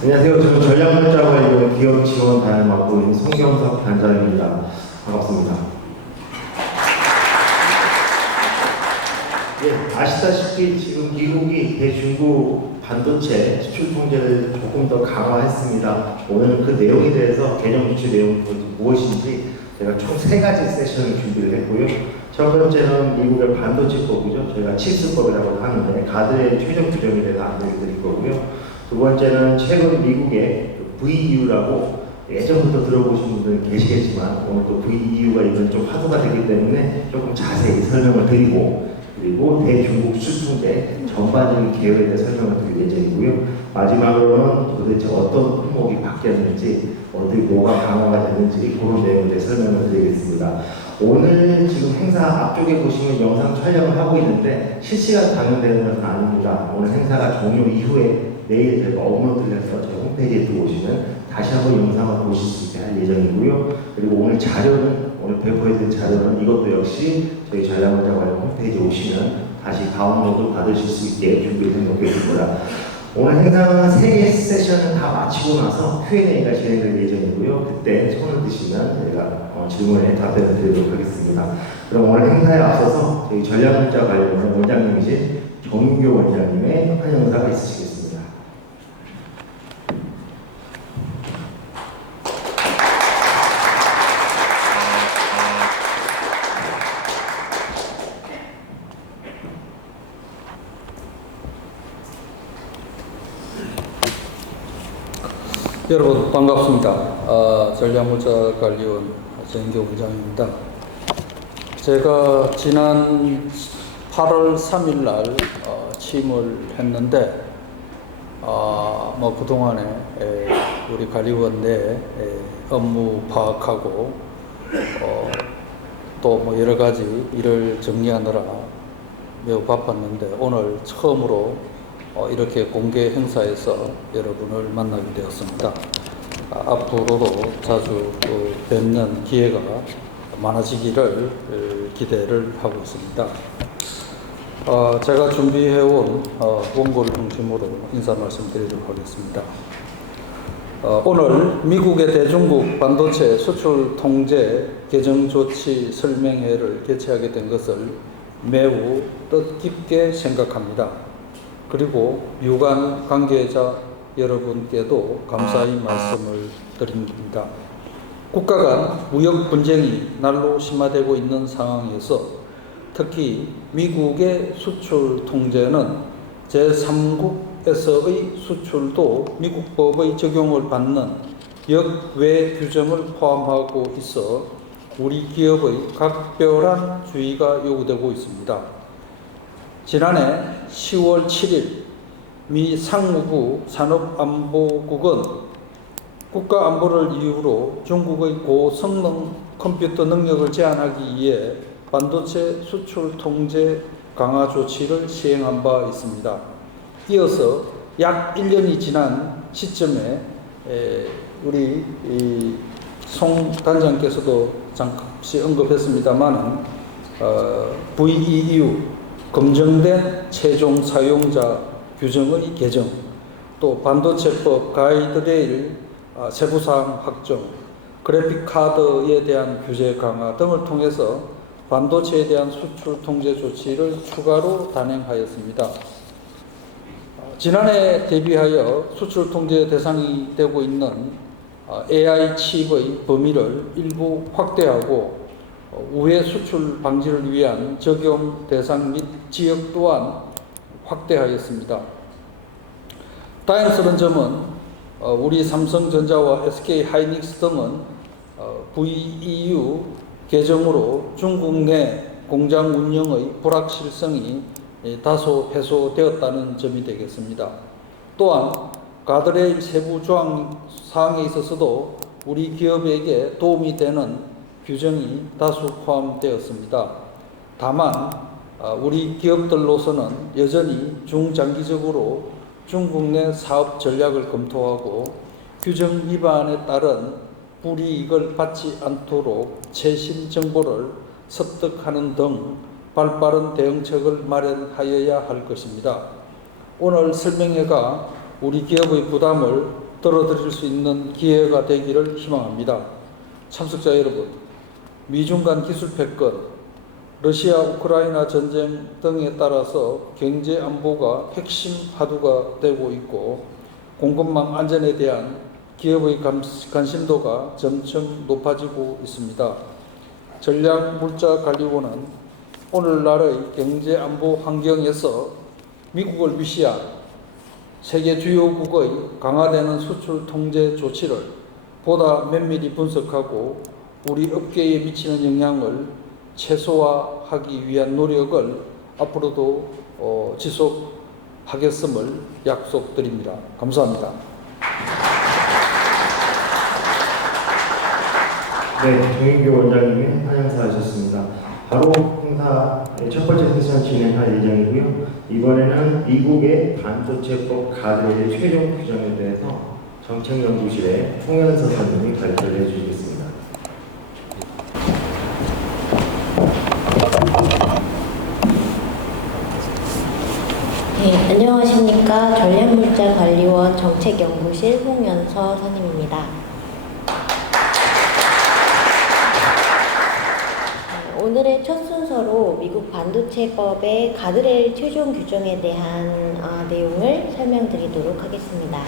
안녕하세요. 저는 전략문자관리원 기업 지원 단을 맡고 있는 송경석 단장입니다. 반갑습니다. 예, 아시다시피 지금 미국이 대중국 반도체 수출 통제를 조금 더 강화했습니다. 오늘은 그 내용에 대해서 개념 유치 내용이 무엇인지 제가 총 3가지 세션을 준비를 했고요. 첫 번째는 미국의 반도체법이죠. 저희가 칩스법이라고 하는데 가드의 최종 규정에 대해서 안내를 드릴 거고요. 두 번째는 최근 미국의 VEU라고 예전부터 들어보신 분들은 계시겠지만 오늘 또 VEU가 이번 좀 화두가 되기 때문에 조금 자세히 설명을 드리고, 그리고 대중국 수출통제 전반적인 계획에 대해 설명을 드릴 예정이고요. 마지막으로는 도대체 어떤 품목이 바뀌었는지, 어디 뭐가 강화가 됐는지 그런 내용에 대해 설명을 드리겠습니다. 오늘 지금 행사 앞쪽에 보시면 영상 촬영을 하고 있는데 실시간 방영되는 것은 아닙니다. 오늘 행사가 종료 이후에 내일 저희가 업로드를 해서 저희 홈페이지에 들어오시면 다시 한번 영상을 보실 수 있게 할 예정이고요. 그리고 오늘 자료는, 오늘 배포해드린 자료는 이것도 역시 저희 전략문자관리 홈페이지에 오시면 다시 다운로드 받으실 수 있게 준비해 놓겠습니다. 오늘 행사는 3개 세션을 다 마치고 나서 Q&A가 진행될 예정이고요. 그때 손을 드시면 저희가 질문에 답변을 드리도록 하겠습니다. 그럼 오늘 행사에 앞서서 저희 전략문자관리원 원장님이신 정윤교 원장님의 환영사가 있으시겠습니다. 여러분 반갑습니다. 전략문자관리원 정인교 원장입니다. 제가 지난 8월 3일 날 취임을 했는데 그동안에 우리 관리원 내 업무 파악하고 또 여러 가지 일을 정리하느라 매우 바빴는데 오늘 처음으로 이렇게 공개 행사에서 여러분을 만나게 되었습니다. 앞으로도 자주 뵙는 기회가 많아지기를 기대를 하고 있습니다. 제가 준비해온 원고를 중심으로 인사 말씀드리도록 하겠습니다. 오늘 미국의 대중국 반도체 수출 통제 개정 조치 설명회를 개최하게 된 것을 매우 뜻깊게 생각합니다. 그리고 유관 관계자 여러분께도 감사의 말씀을 드립니다. 국가 간 무역 분쟁이 날로 심화되고 있는 상황에서 특히 미국의 수출 통제는 제3국에서의 수출도 미국 법의 적용을 받는 역외 규정을 포함하고 있어 우리 기업의 각별한 주의가 요구되고 있습니다. 지난해 10월 7일 미 상무부 산업안보국은 국가안보를 이유로 중국의 고성능 컴퓨터 능력을 제한하기 위해 반도체 수출 통제 강화 조치를 시행한 바 있습니다. 이어서 약 1년이 지난 시점에 우리 송 단장께서도 잠시 언급했습니다만 VEU 검증된 최종 사용자 규정의 개정, 또 반도체법 가이드레일 세부사항 확정, 그래픽카드에 대한 규제 강화 등을 통해서 반도체에 대한 수출 통제 조치를 추가로 단행하였습니다. 지난해 대비하여 수출 통제 대상이 되고 있는 AI 칩의 범위를 일부 확대하고 우회 수출 방지를 위한 적용 대상 및 지역 또한 확대하였습니다. 다행스러운 점은 우리 삼성전자와 SK하이닉스 등은 VEU 개정으로 중국 내 공장 운영의 불확실성이 다소 해소되었다는 점이 되겠습니다. 또한 가드레일 세부 조항 사항에 있어서도 우리 기업에게 도움이 되는 규정이 다수 포함되었습니다. 다만 우리 기업들로서는 여전히 중장기적으로 중국 내 사업 전략을 검토하고 규정 위반에 따른 불이익을 받지 않도록 최신 정보를 습득하는 등 발빠른 대응책을 마련하여야 할 것입니다. 오늘 설명회가 우리 기업의 부담을 들어드릴 수 있는 기회가 되기를 희망합니다. 참석자 여러분, 미중 간 기술 패권, 러시아 우크라이나 전쟁 등에 따라서 경제 안보가 핵심 화두가 되고 있고 공급망 안전에 대한 기업의 관심도가 점점 높아지고 있습니다. 전략물자관리원은 오늘날의 경제 안보 환경에서 미국을 위시한 세계 주요국의 강화되는 수출 통제 조치를 보다 면밀히 분석하고 우리 업계에 미치는 영향을 최소화하기 위한 노력을 앞으로도 지속하겠음을 약속드립니다. 감사합니다. 네, 정인규 원장님이 하양사하셨습니다. 바로 행사의 첫 번째 세션 진행할 예정이고요. 이번에는 미국의 반도체법 가드레일 최종 규정에 대해서 정책연구실의 홍현서 선생님이 발표를 해주시겠습니다. 네, 안녕하십니까. 전략물자관리원 정책연구실 홍연서 선임입니다. 오늘의 첫 순서로 미국 반도체법의 가드레일 최종 규정에 대한 내용을 설명드리도록 하겠습니다.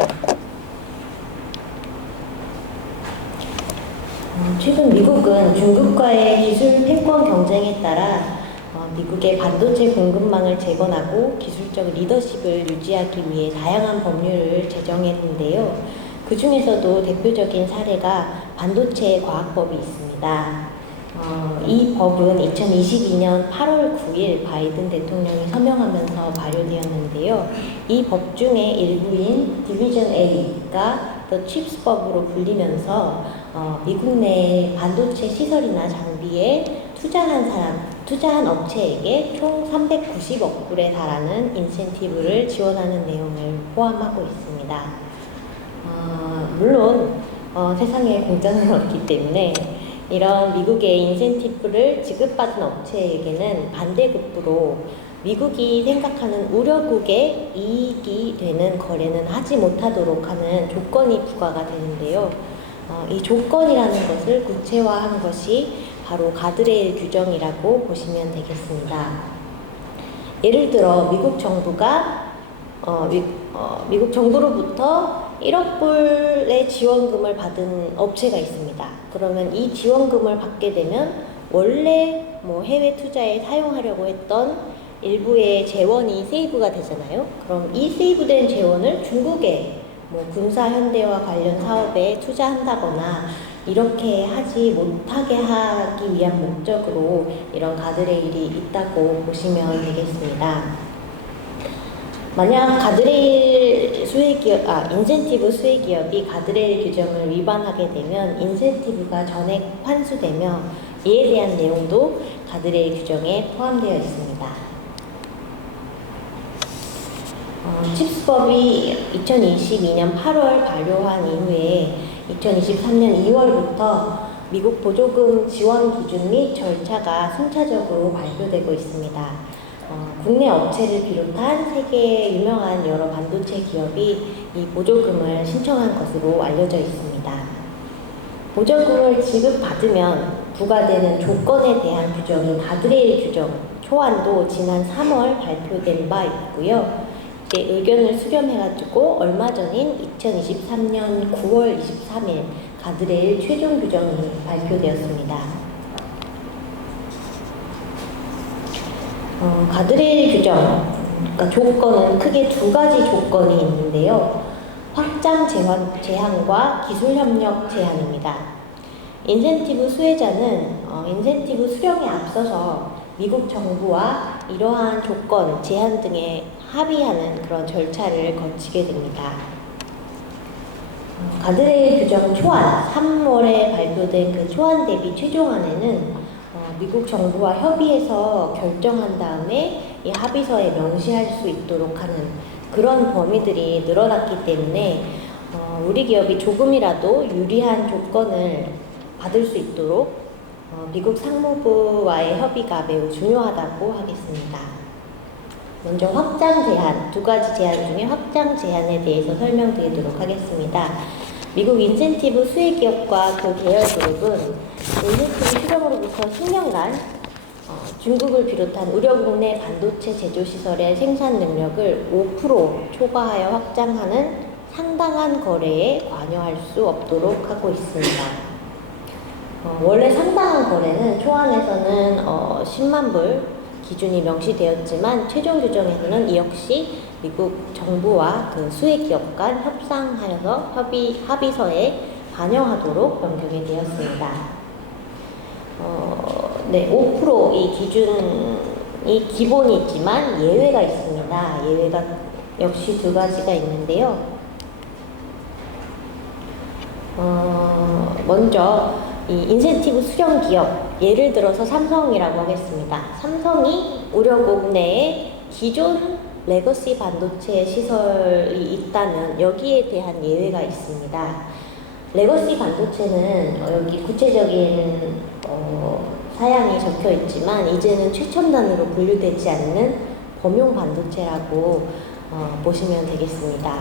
최근 미국은 중국과의 기술 패권 경쟁에 따라 미국의 반도체 공급망을 재건하고 기술적 리더십을 유지하기 위해 다양한 법률을 제정했는데요. 그 중에서도 대표적인 사례가 반도체 과학법이 있습니다. 이 법은 2022년 8월 9일 바이든 대통령이 서명하면서 발효되었는데요. 이 법 중에 일부인 디비전 A가 The CHIPS 법으로 불리면서 미국 내 반도체 시설이나 장비에 투자한 업체에게 총 390억 불에 달하는 인센티브를 지원하는 내용을 포함하고 있습니다. 물론 세상에 공짜는 없기 때문에 이런 미국의 인센티브를 지급받은 업체에게는 반대급부로 미국이 생각하는 우려국의 이익이 되는 거래는 하지 못하도록 하는 조건이 부과가 되는데요. 이 조건이라는 것을 구체화한 것이 바로 가드레일 규정이라고 보시면 되겠습니다. 예를 들어 미국 정부가 미국 정부로부터 1억 불의 지원금을 받은 업체가 있습니다. 그러면 이 지원금을 받게 되면 원래 해외 투자에 사용하려고 했던 일부의 재원이 세이브가 되잖아요. 그럼 이 세이브된 재원을 중국의 군사 현대화 관련 사업에 투자한다거나 이렇게 하지 못하게 하기 위한 목적으로 이런 가드레일이 있다고 보시면 되겠습니다. 만약 인센티브 수혜 기업이 가드레일 규정을 위반하게 되면 인센티브가 전액 환수되며 이에 대한 내용도 가드레일 규정에 포함되어 있습니다. 칩스법이 2022년 8월 발효한 이후에 2023년 2월부터 미국 보조금 지원 기준 및 절차가 순차적으로 발표되고 있습니다. 국내 업체를 비롯한 세계의 유명한 여러 반도체 기업이 이 보조금을 신청한 것으로 알려져 있습니다. 보조금을 지급받으면 부과되는 조건에 대한 규정인 가드레일 규정 초안도 지난 3월 발표된 바 있고요. 이제 의견을 수렴해가지고 얼마 전인 2023년 9월 23일 가드레일 최종 규정이 발표되었습니다. 가드레일 규정, 그러니까 조건은 크게 두 가지 조건이 있는데요. 확장 제한과 기술 협력 제한입니다. 인센티브 수혜자는 인센티브 수령에 앞서서 미국 정부와 이러한 조건, 제한 등에 합의하는 그런 절차를 거치게 됩니다. 가드레일 규정 초안, 3월에 발표된 그 초안 대비 최종안에는 미국 정부와 협의해서 결정한 다음에 이 합의서에 명시할 수 있도록 하는 그런 범위들이 늘어났기 때문에 우리 기업이 조금이라도 유리한 조건을 받을 수 있도록 미국 상무부와의 협의가 매우 중요하다고 하겠습니다. 먼저 확장 제한, 두 가지 제한 중에 확장 제한에 대해서 설명드리도록 하겠습니다. 미국 인센티브 수혜 기업과 그 계열 그룹은 인센티브 실험으로부터 10년간 중국을 비롯한 우려 국내 반도체 제조 시설의 생산 능력을 5% 초과하여 확장하는 상당한 거래에 관여할 수 없도록 하고 있습니다. 원래 상당한 거래는 초안에서는 10만 불 기준이 명시되었지만 최종 규정에서는 이 역시 미국 정부와 그 수혜 기업 간 협상하여서 합의서에 반영하도록 변경이 되었습니다. 네, 5%이 기준이 기본이지만 예외가 있습니다. 예외가 역시 두 가지가 있는데요. 먼저 이 인센티브 수령 기업, 예를 들어서 삼성이라고 하겠습니다. 삼성이 우려국 내에 기존 레거시 반도체 시설이 있다면 여기에 대한 예외가 있습니다. 레거시 반도체는 여기 구체적인 사양이 적혀 있지만 이제는 최첨단으로 분류되지 않는 범용 반도체라고 보시면 되겠습니다.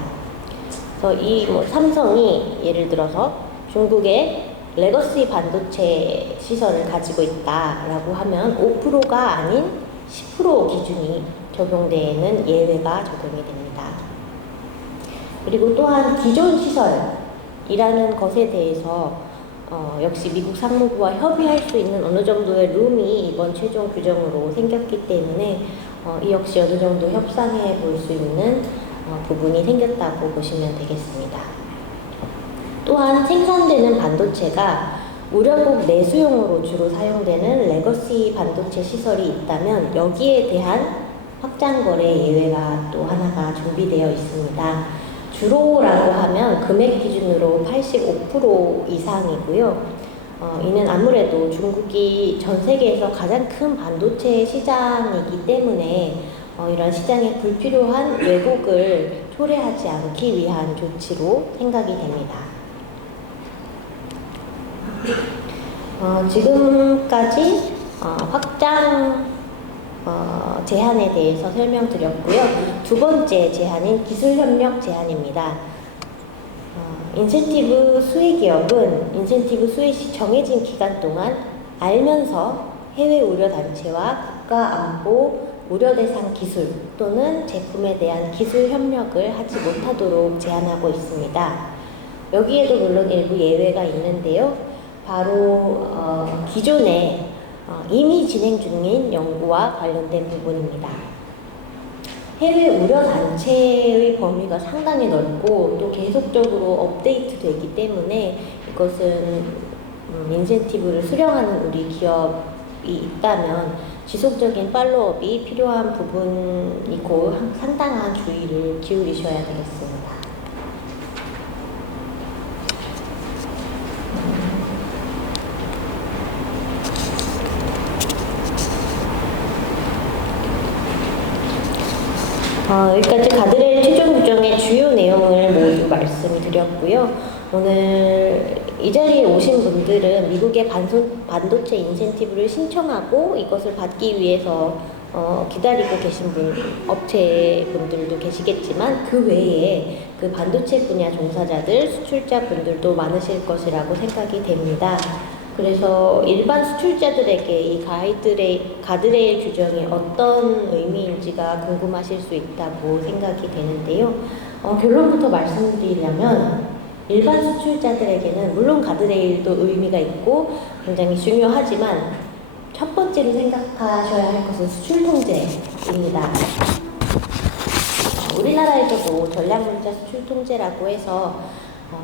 그래서 이 삼성이 예를 들어서 중국의 레거시 반도체 시설을 가지고 있다라고 하면 5%가 아닌 10% 기준이 적용되는 예외가 적용이 됩니다. 그리고 또한 기존 시설이라는 것에 대해서 역시 미국 상무부와 협의할 수 있는 어느 정도의 룸이 이번 최종 규정으로 생겼기 때문에 이 역시 어느 정도 협상해 볼 수 있는 부분이 생겼다고 보시면 되겠습니다. 또한 생산되는 반도체가 우려국 내수용으로 주로 사용되는 레거시 반도체 시설이 있다면 여기에 대한 확장 거래 예외가 또 하나가 준비되어 있습니다. 주로라고 하면 금액 기준으로 85% 이상이고요. 이는 아무래도 중국이 전 세계에서 가장 큰 반도체 시장이기 때문에 이런 시장에 불필요한 왜곡을 초래하지 않기 위한 조치로 생각이 됩니다. 지금까지 확장 제한에 대해서 설명드렸고요. 두 번째 제한인 기술협력 제한입니다. 인센티브 수혜 기업은 인센티브 수혜 시 정해진 기간 동안 알면서 해외 우려단체와 국가안보 우려 대상 기술 또는 제품에 대한 기술 협력을 하지 못하도록 제한하고 있습니다. 여기에도 물론 일부 예외가 있는데요. 바로 기존에 이미 진행 중인 연구와 관련된 부분입니다. 해외 우려단체의 범위가 상당히 넓고 또 계속적으로 업데이트되기 때문에 이것은 인센티브를 수령하는 우리 기업이 있다면 지속적인 팔로업이 필요한 부분이고 상당한 주의를 기울이셔야 되겠습니다. 여기까지 가드레일 최종 규정의 주요 내용을 모두 말씀드렸고요. 오늘 이 자리에 오신 분들은 미국의 반도체 인센티브를 신청하고 이것을 받기 위해서 기다리고 계신 업체 분들도 계시겠지만 그 외에 그 반도체 분야 종사자들, 수출자 분들도 많으실 것이라고 생각이 됩니다. 그래서 일반 수출자들에게 이 가드레일 규정이 어떤 의미인지가 궁금하실 수 있다고 생각이 되는데요. 결론부터 말씀드리려면 일반 수출자들에게는 물론 가드레일도 의미가 있고 굉장히 중요하지만 첫 번째로 생각하셔야 할 것은 수출 통제입니다. 우리나라에서도 전략물자 수출 통제라고 해서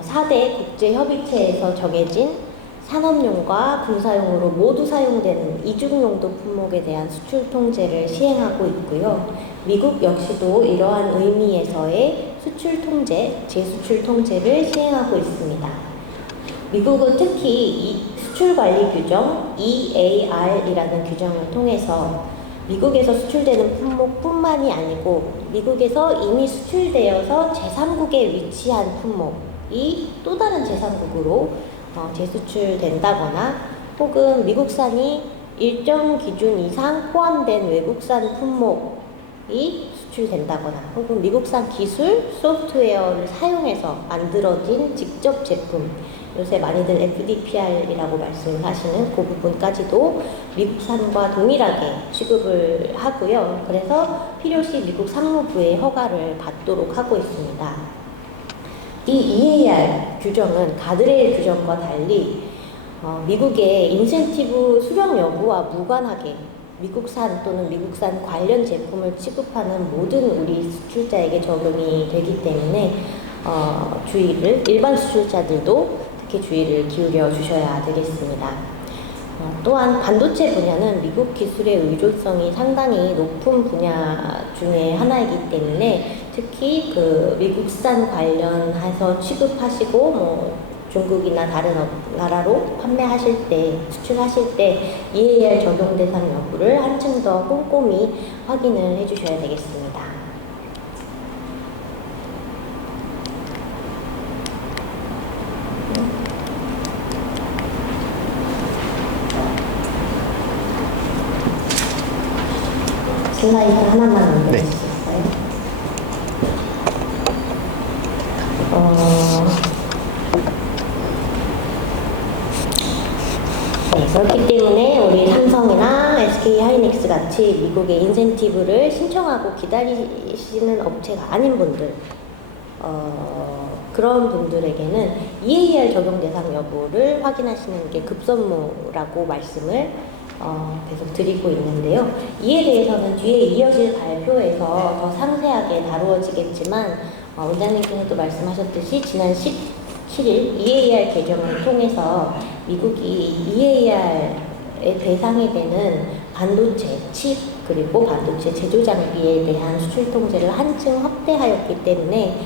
4대 국제협의체에서 정해진 산업용과 군사용으로 모두 사용되는 이중용도 품목에 대한 수출 통제를 시행하고 있고요. 미국 역시도 이러한 의미에서의 수출 통제, 재수출 통제를 시행하고 있습니다. 미국은 특히 이 수출 관리 규정 EAR이라는 규정을 통해서 미국에서 수출되는 품목뿐만이 아니고 미국에서 이미 수출되어서 제3국에 위치한 품목이 또 다른 제3국으로 재수출된다거나 혹은 미국산이 일정 기준 이상 포함된 외국산 품목을 수출된다거나 혹은 미국산 기술, 소프트웨어를 사용해서 만들어진 직접 제품, 요새 많이들 FDPR이라고 말씀하시는 그 부분까지도 미국산과 동일하게 취급을 하고요. 그래서 필요시 미국 상무부의 허가를 받도록 하고 있습니다. 이 EAR 규정은 가드레일 규정과 달리 미국의 인센티브 수령 여부와 무관하게 미국산 또는 미국산 관련 제품을 취급하는 모든 우리 수출자에게 적용이 되기 때문에 주의를, 일반 수출자들도 특히 주의를 기울여 주셔야 되겠습니다. 또한 반도체 분야는 미국 기술의 의존성이 상당히 높은 분야 중에 하나이기 때문에 특히 그 미국산 관련해서 취급하시고 중국이나 다른 나라로 판매하실 때, 수출하실 때 EAR 적용 대상 여부를 한층 더 꼼꼼히 확인을 해주셔야 되겠습니다. 슬라이드 하나만 올려주실 수 있어요? 네, 그렇기 때문에 우리 삼성이나 SK 하이닉스 같이 미국의 인센티브를 신청하고 기다리시는 업체가 아닌 분들, 그런 분들에게는 EAR 적용 대상 여부를 확인하시는 게 급선무라고 말씀을 계속 드리고 있는데요. 이에 대해서는 뒤에 이어질 발표에서 더 상세하게 다루어지겠지만 원장님께서도 말씀하셨듯이 지난 17일 EAR 개정을 통해서 미국이 EAR의 대상이 되는 반도체, 칩, 그리고 반도체 제조 장비에 대한 수출 통제를 한층 확대하였기 때문에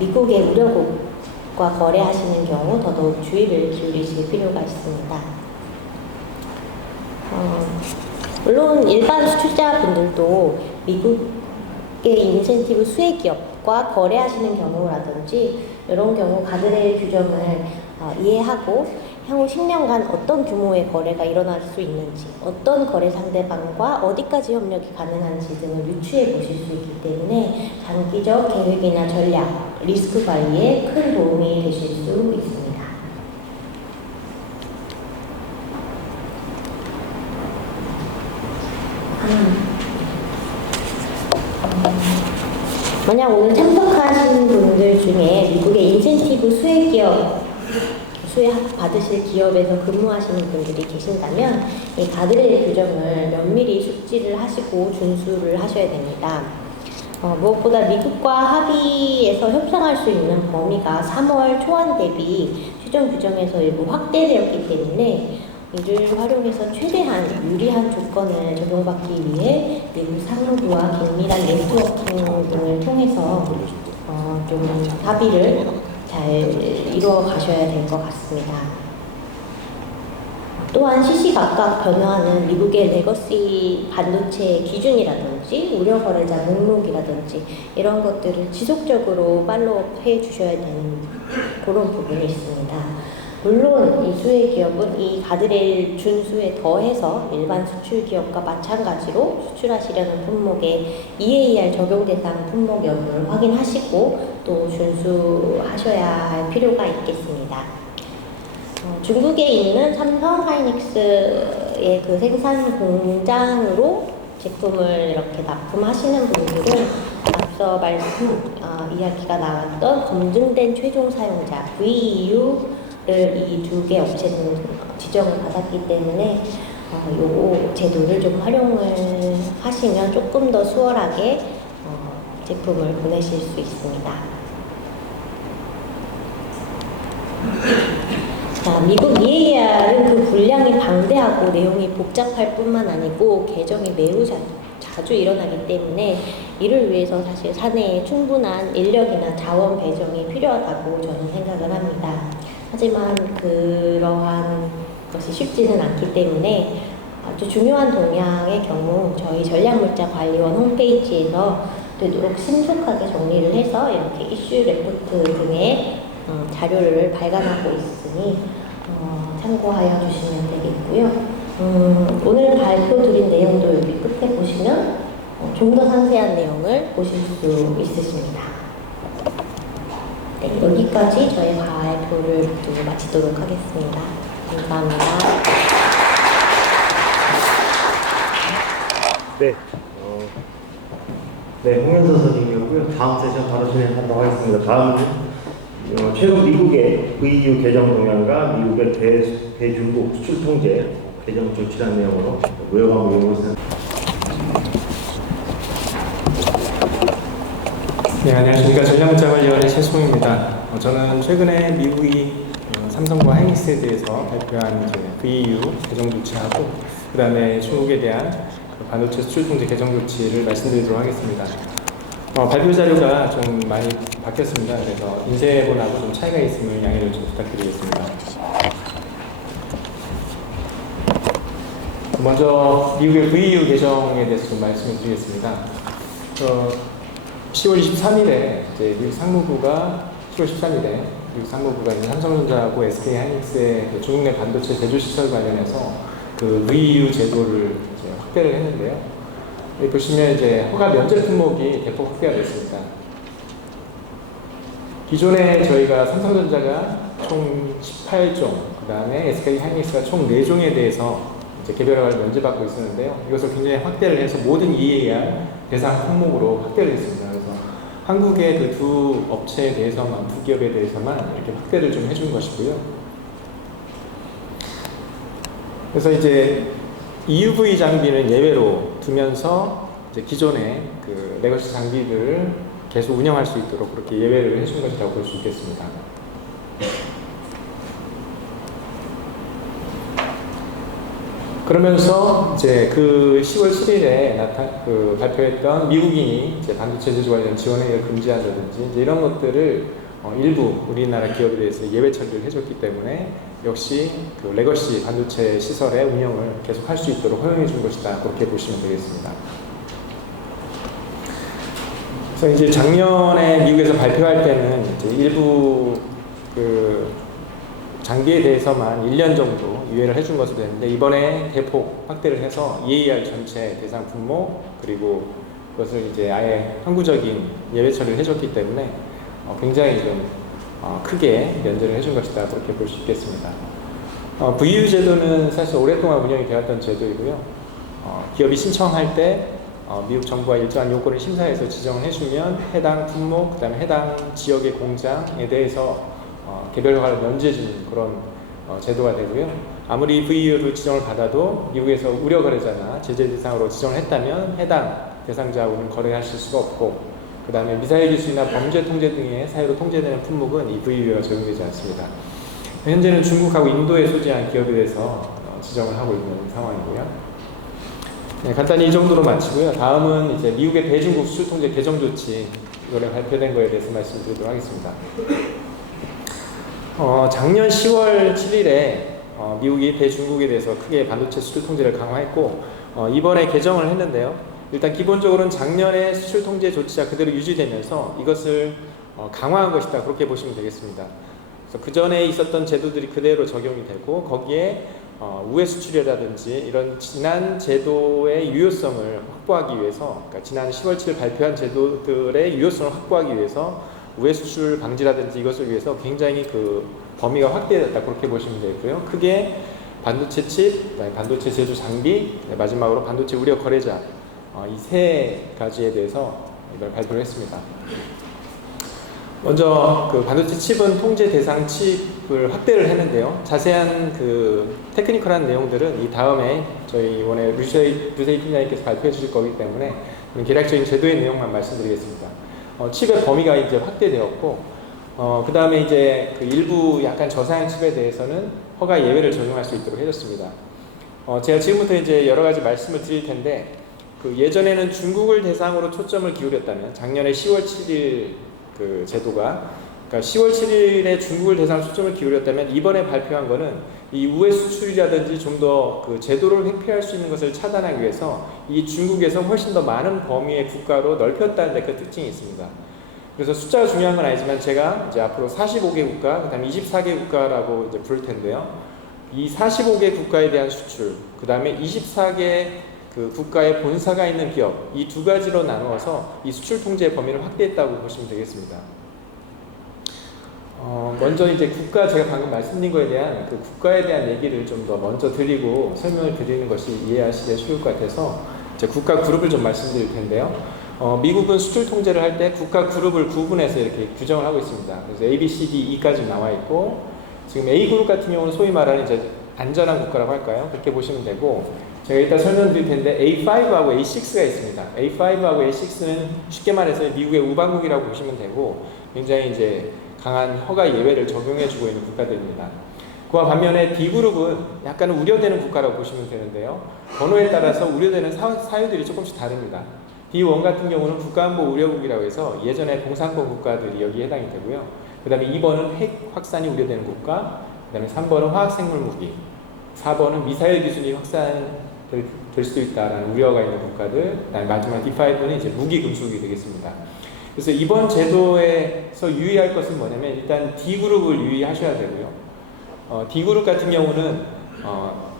미국의 우려국과 거래하시는 경우 더더욱 주의를 기울이실 필요가 있습니다. 물론 일반 수출자분들도 미국의 인센티브 수혜 기업과 거래하시는 경우라든지 이런 경우 가드레일 규정을 이해하고 향후 10년간 어떤 규모의 거래가 일어날 수 있는지, 어떤 거래 상대방과 어디까지 협력이 가능한지 등을 유추해 보실 수 있기 때문에 장기적 계획이나 전략, 리스크 관리에 큰 도움이 되실 수 있습니다. 만약 오늘 참석하신 분들 중에 미국의 인센티브 수혜 받으실 기업에서 근무하시는 분들이 계신다면 이 가드레일 규정을 면밀히 숙지를 하시고 준수를 하셔야 됩니다. 무엇보다 미국과 합의해서 협상할 수 있는 범위가 3월 초안 대비 최종 규정에서 일부 확대되었기 때문에 이를 활용해서 최대한 유리한 조건을 적용받기 위해 미국 상무부와 긴밀한 네트워킹 등을 통해서 좀 합의를 잘 이루어 가셔야 될 것 같습니다. 또한 시시각각 변화하는 미국의 레거시 반도체 기준이라든지 우려 거래자 목록이라든지 이런 것들을 지속적으로 팔로우해 주셔야 되는 그런 부분이 있습니다. 물론 이 수혜 기업은 이 가드레일 준수에 더해서 일반 수출 기업과 마찬가지로 수출하시려는 품목에 EAR 적용 대상 품목 여부를 확인하시고 또 준수하셔야 할 필요가 있겠습니다. 중국에 있는 삼성 하이닉스의 그 생산 공장으로 제품을 이렇게 납품하시는 분들은 앞서 이야기가 나왔던 검증된 최종 사용자 VEU를 이 두 개 업체는 지정을 받았기 때문에 요 제도를 좀 활용을 하시면 조금 더 수월하게 제품을 보내실 수 있습니다. 자, 미국 EAR은 그 분량이 방대하고 내용이 복잡할 뿐만 아니고 개정이 매우 자주 일어나기 때문에 이를 위해서 사실 사내에 충분한 인력이나 자원 배정이 필요하다고 저는 생각을 합니다. 하지만 그러한 것이 쉽지는 않기 때문에 아주 중요한 동향의 경우 저희 전략물자관리원 홈페이지에서 되도록 신속하게 정리를 해서 이렇게 이슈 레포트 등의 자료를 발간하고 있으니 참고하여 주시면 되겠고요. 오늘 발표 드린 내용도 여기 끝에 보시면 좀 더 상세한 내용을 보실 수 있으십니다. 네, 여기까지 저희 발표를 마치도록 하겠습니다. 감사합니다. 네, 홍현서 선생님이었고요. 다음 세션 바로 진행하도록 하겠습니다. 다음은 최근 미국의 VU 개정 동향과 미국의 대중국 수출 통제 개정 조치라는 내용으로 무역하고 연구센터. 네, 안녕하십니까. 전략자원위원회 최수홍입니다. 저는 최근에 미국이 삼성과 하이닉스에 대해서 발표한 VU 개정 조치하고 그 다음에 중국에 대한 반도체 수출 통제 개정 조치를 말씀드리도록 하겠습니다. 발표 자료가 좀 많이 바뀌었습니다. 그래서 인쇄본하고 좀 차이가 있으면 양해를 좀 부탁드리겠습니다. 먼저 미국의 VU 개정에 대해서 좀 말씀을 드리겠습니다. 10월 23일에 미국 상무부가 이제 삼성전자하고 SK 하이닉스의 중국 내 반도체 제조 시설 관련해서 그 VU 제도를 이제 확대를 했는데요. 여기 보시면 이제 허가 면제 품목이 대폭 확대가 됐습니다. 기존에 저희가 삼성전자가 총 18종, 그 다음에 SK 하이닉스가 총 4종에 대해서 이제 개별화를 면제받고 있었는데요. 이것을 굉장히 확대를 해서 모든 EAR 대상 품목으로 확대를 했습니다. 그래서 한국의 그 두 업체에 대해서만, 두 기업에 대해서만 이렇게 확대를 좀 해준 것이고요. 그래서 이제 EUV 장비는 예외로 두면서 이제 기존의 그 레거시 장비들을 계속 운영할 수 있도록 그렇게 예외를 해준 것이라고 볼 수 있겠습니다. 그러면서 이제 그 10월 7일에 발표했던 미국인이 이제 반도체 제조 관련 지원을 금지한다든지 이제 이런 것들을 일부 우리나라 기업에 대해서 예외 처리를 해줬기 때문에 역시 그 레거시 반도체 시설의 운영을 계속 할 수 있도록 허용해 준 것이다. 그렇게 보시면 되겠습니다. 그래서 이제 작년에 미국에서 발표할 때는 이제 일부 그 장비에 대해서만 1년 정도 유예를 해준 것으로 됐는데 이번에 대폭 확대를 해서 EAR 전체 대상 품목 그리고 그것을 이제 아예 항구적인 예외 처리를 해줬기 때문에 굉장히 좀 크게 면제를 해준 것이다 그렇게 볼 수 있겠습니다. VU 제도는 사실 오랫동안 운영이 되었던 제도이고요. 기업이 신청할 때 미국 정부가 일정한 요건을 심사해서 지정을 해주면 해당 품목, 그 다음에 해당 지역의 공장에 대해서 개별 허가를 면제해주는 그런 제도가 되고요. 아무리 VU를 지정을 받아도 미국에서 우려 거래자나 제재 대상으로 지정을 했다면 해당 대상자하고는 거래하실 수가 없고, 그 다음에 미사일 기술이나 범죄 통제 등의 사유로 통제되는 품목은 이 VU가 적용되지 않습니다. 현재는 중국하고 인도에 소재한 기업에 대해서 지정을 하고 있는 상황이고요. 네, 간단히 이 정도로 마치고요. 다음은 이제 미국의 대중국 수출 통제 개정 조치 이번에 발표된 거에 대해서 말씀드리도록 하겠습니다. 작년 10월 7일에 미국이 대중국에 대해서 크게 반도체 수출 통제를 강화했고 이번에 개정을 했는데요. 일단 기본적으로는 작년의 수출 통제 조치가 그대로 유지되면서 이것을 강화한 것이다 그렇게 보시면 되겠습니다. 그래서 그 전에 있었던 제도들이 그대로 적용이 되고 거기에 우회 수출이라든지 이런 지난 제도의 유효성을 확보하기 위해서, 그러니까 지난 10월 7일 발표한 제도들의 유효성을 확보하기 위해서 우회 수출 방지라든지 이것을 위해서 굉장히 그 범위가 확대됐다 그렇게 보시면 되고요. 크게 반도체 칩, 반도체 제조 장비, 마지막으로 반도체 우려 거래자 이 세 가지에 대해서 이걸 발표를 했습니다. 먼저 그 반도체 칩은 통제 대상 칩을 확대를 했는데요. 자세한 그 테크니컬한 내용들은 이 다음에 저희 이번에 류세이 팀장님께서 발표해 주실 거기 때문에 계략적인 제도의 내용만 말씀드리겠습니다. 칩의 범위가 이제 확대되었고, 그 다음에 이제 그 일부 약간 저사양 칩에 대해서는 허가 예외를 적용할 수 있도록 해줬습니다. 제가 지금부터 이제 여러 가지 말씀을 드릴 텐데, 그 예전에는 중국을 대상으로 초점을 기울였다면, 작년에 10월 7일 그 제도가, 그러니까 10월 7일에 중국을 대상으로 초점을 기울였다면, 이번에 발표한 거는 이 우회 수출이라든지 좀 더 그 제도를 회피할 수 있는 것을 차단하기 위해서 이 중국에서 훨씬 더 많은 범위의 국가로 넓혔다는 데 그 특징이 있습니다. 그래서 숫자가 중요한 건 아니지만 제가 이제 앞으로 45개 국가, 그 다음에 24개 국가라고 이제 부를 텐데요. 이 45개 국가에 대한 수출, 그 다음에 24개 그 국가의 본사가 있는 기업, 이 두 가지로 나누어서 이 수출 통제 범위를 확대했다고 보시면 되겠습니다. 먼저 이제 국가, 제가 방금 말씀드린 거에 대한 그 국가에 대한 얘기를 좀 더 먼저 드리고 설명을 드리는 것이 이해하시기에 쉬울 것 같아서 이제 국가 그룹을 좀 말씀드릴 텐데요. 미국은 수출 통제를 할 때 국가 그룹을 구분해서 이렇게 규정을 하고 있습니다. 그래서 A, B, C, D, E까지 나와 있고, 지금 A 그룹 같은 경우는 소위 말하는 이제 안전한 국가라고 할까요? 그렇게 보시면 되고, 제가 이따 설명드릴 텐데 A5하고 A6가 있습니다. A5하고 A6는 쉽게 말해서 미국의 우방국이라고 보시면 되고, 굉장히 이제 강한 허가 예외를 적용해주고 있는 국가들입니다. 그와 반면에 D그룹은 약간 우려되는 국가라고 보시면 되는데요. 번호에 따라서 우려되는 사유들이 조금씩 다릅니다. D1 같은 경우는 국가안보 우려국이라고 해서 예전에 동상권 국가들이 여기에 해당이 되고요. 그 다음에 2번은 핵 확산이 우려되는 국가, 그 다음에 3번은 화학생물 무기, 4번은 미사일 기술이 확산될 수도 있다라는 우려가 있는 국가들, 그 다음에 마지막 D5는 이제 무기 금수국이 되겠습니다. 그래서 이번 제도에서 유의할 것은 뭐냐면 일단 D그룹을 유의하셔야 되고요. D그룹 같은 경우는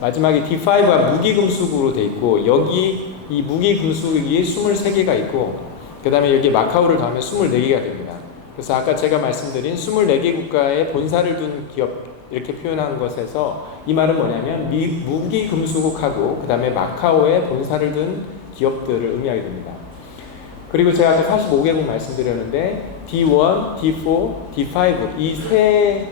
마지막에 D5가 무기금수국으로 돼 있고, 여기 이 무기금수국이 23개가 있고, 그 다음에 여기 마카오를 더하면 24개가 됩니다. 그래서 아까 제가 말씀드린 24개 국가에 본사를 둔 기업, 이렇게 표현한 것에서 이 말은 뭐냐면 무기금수국하고 그 다음에 마카오에 본사를 둔 기업들을 의미하게 됩니다. 그리고 제가 아까 45개국 말씀드렸는데 D1, D4, D5 이 세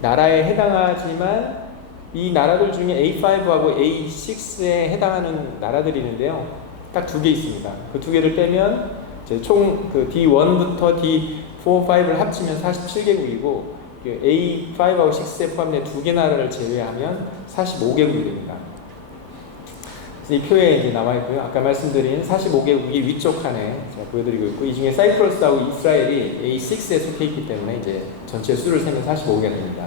나라에 해당하지만 이 나라들 중에 A5하고 A6에 해당하는 나라들이 있는데요. 딱 2개 있습니다. 그 2개를 빼면 이제 총 그 D1부터 D4, 5를 합치면 47개국이고 A5하고 6에 포함된 2개 나라를 제외하면 45개국이 됩니다. 이 표에 이제 나와 있고요. 아까 말씀드린 45개국이 위쪽 칸에 제가 보여드리고 있고, 이 중에 사이프러스하고 이스라엘이 A6에 속해 있기 때문에 이제 전체 수를 세면 45개가 됩니다.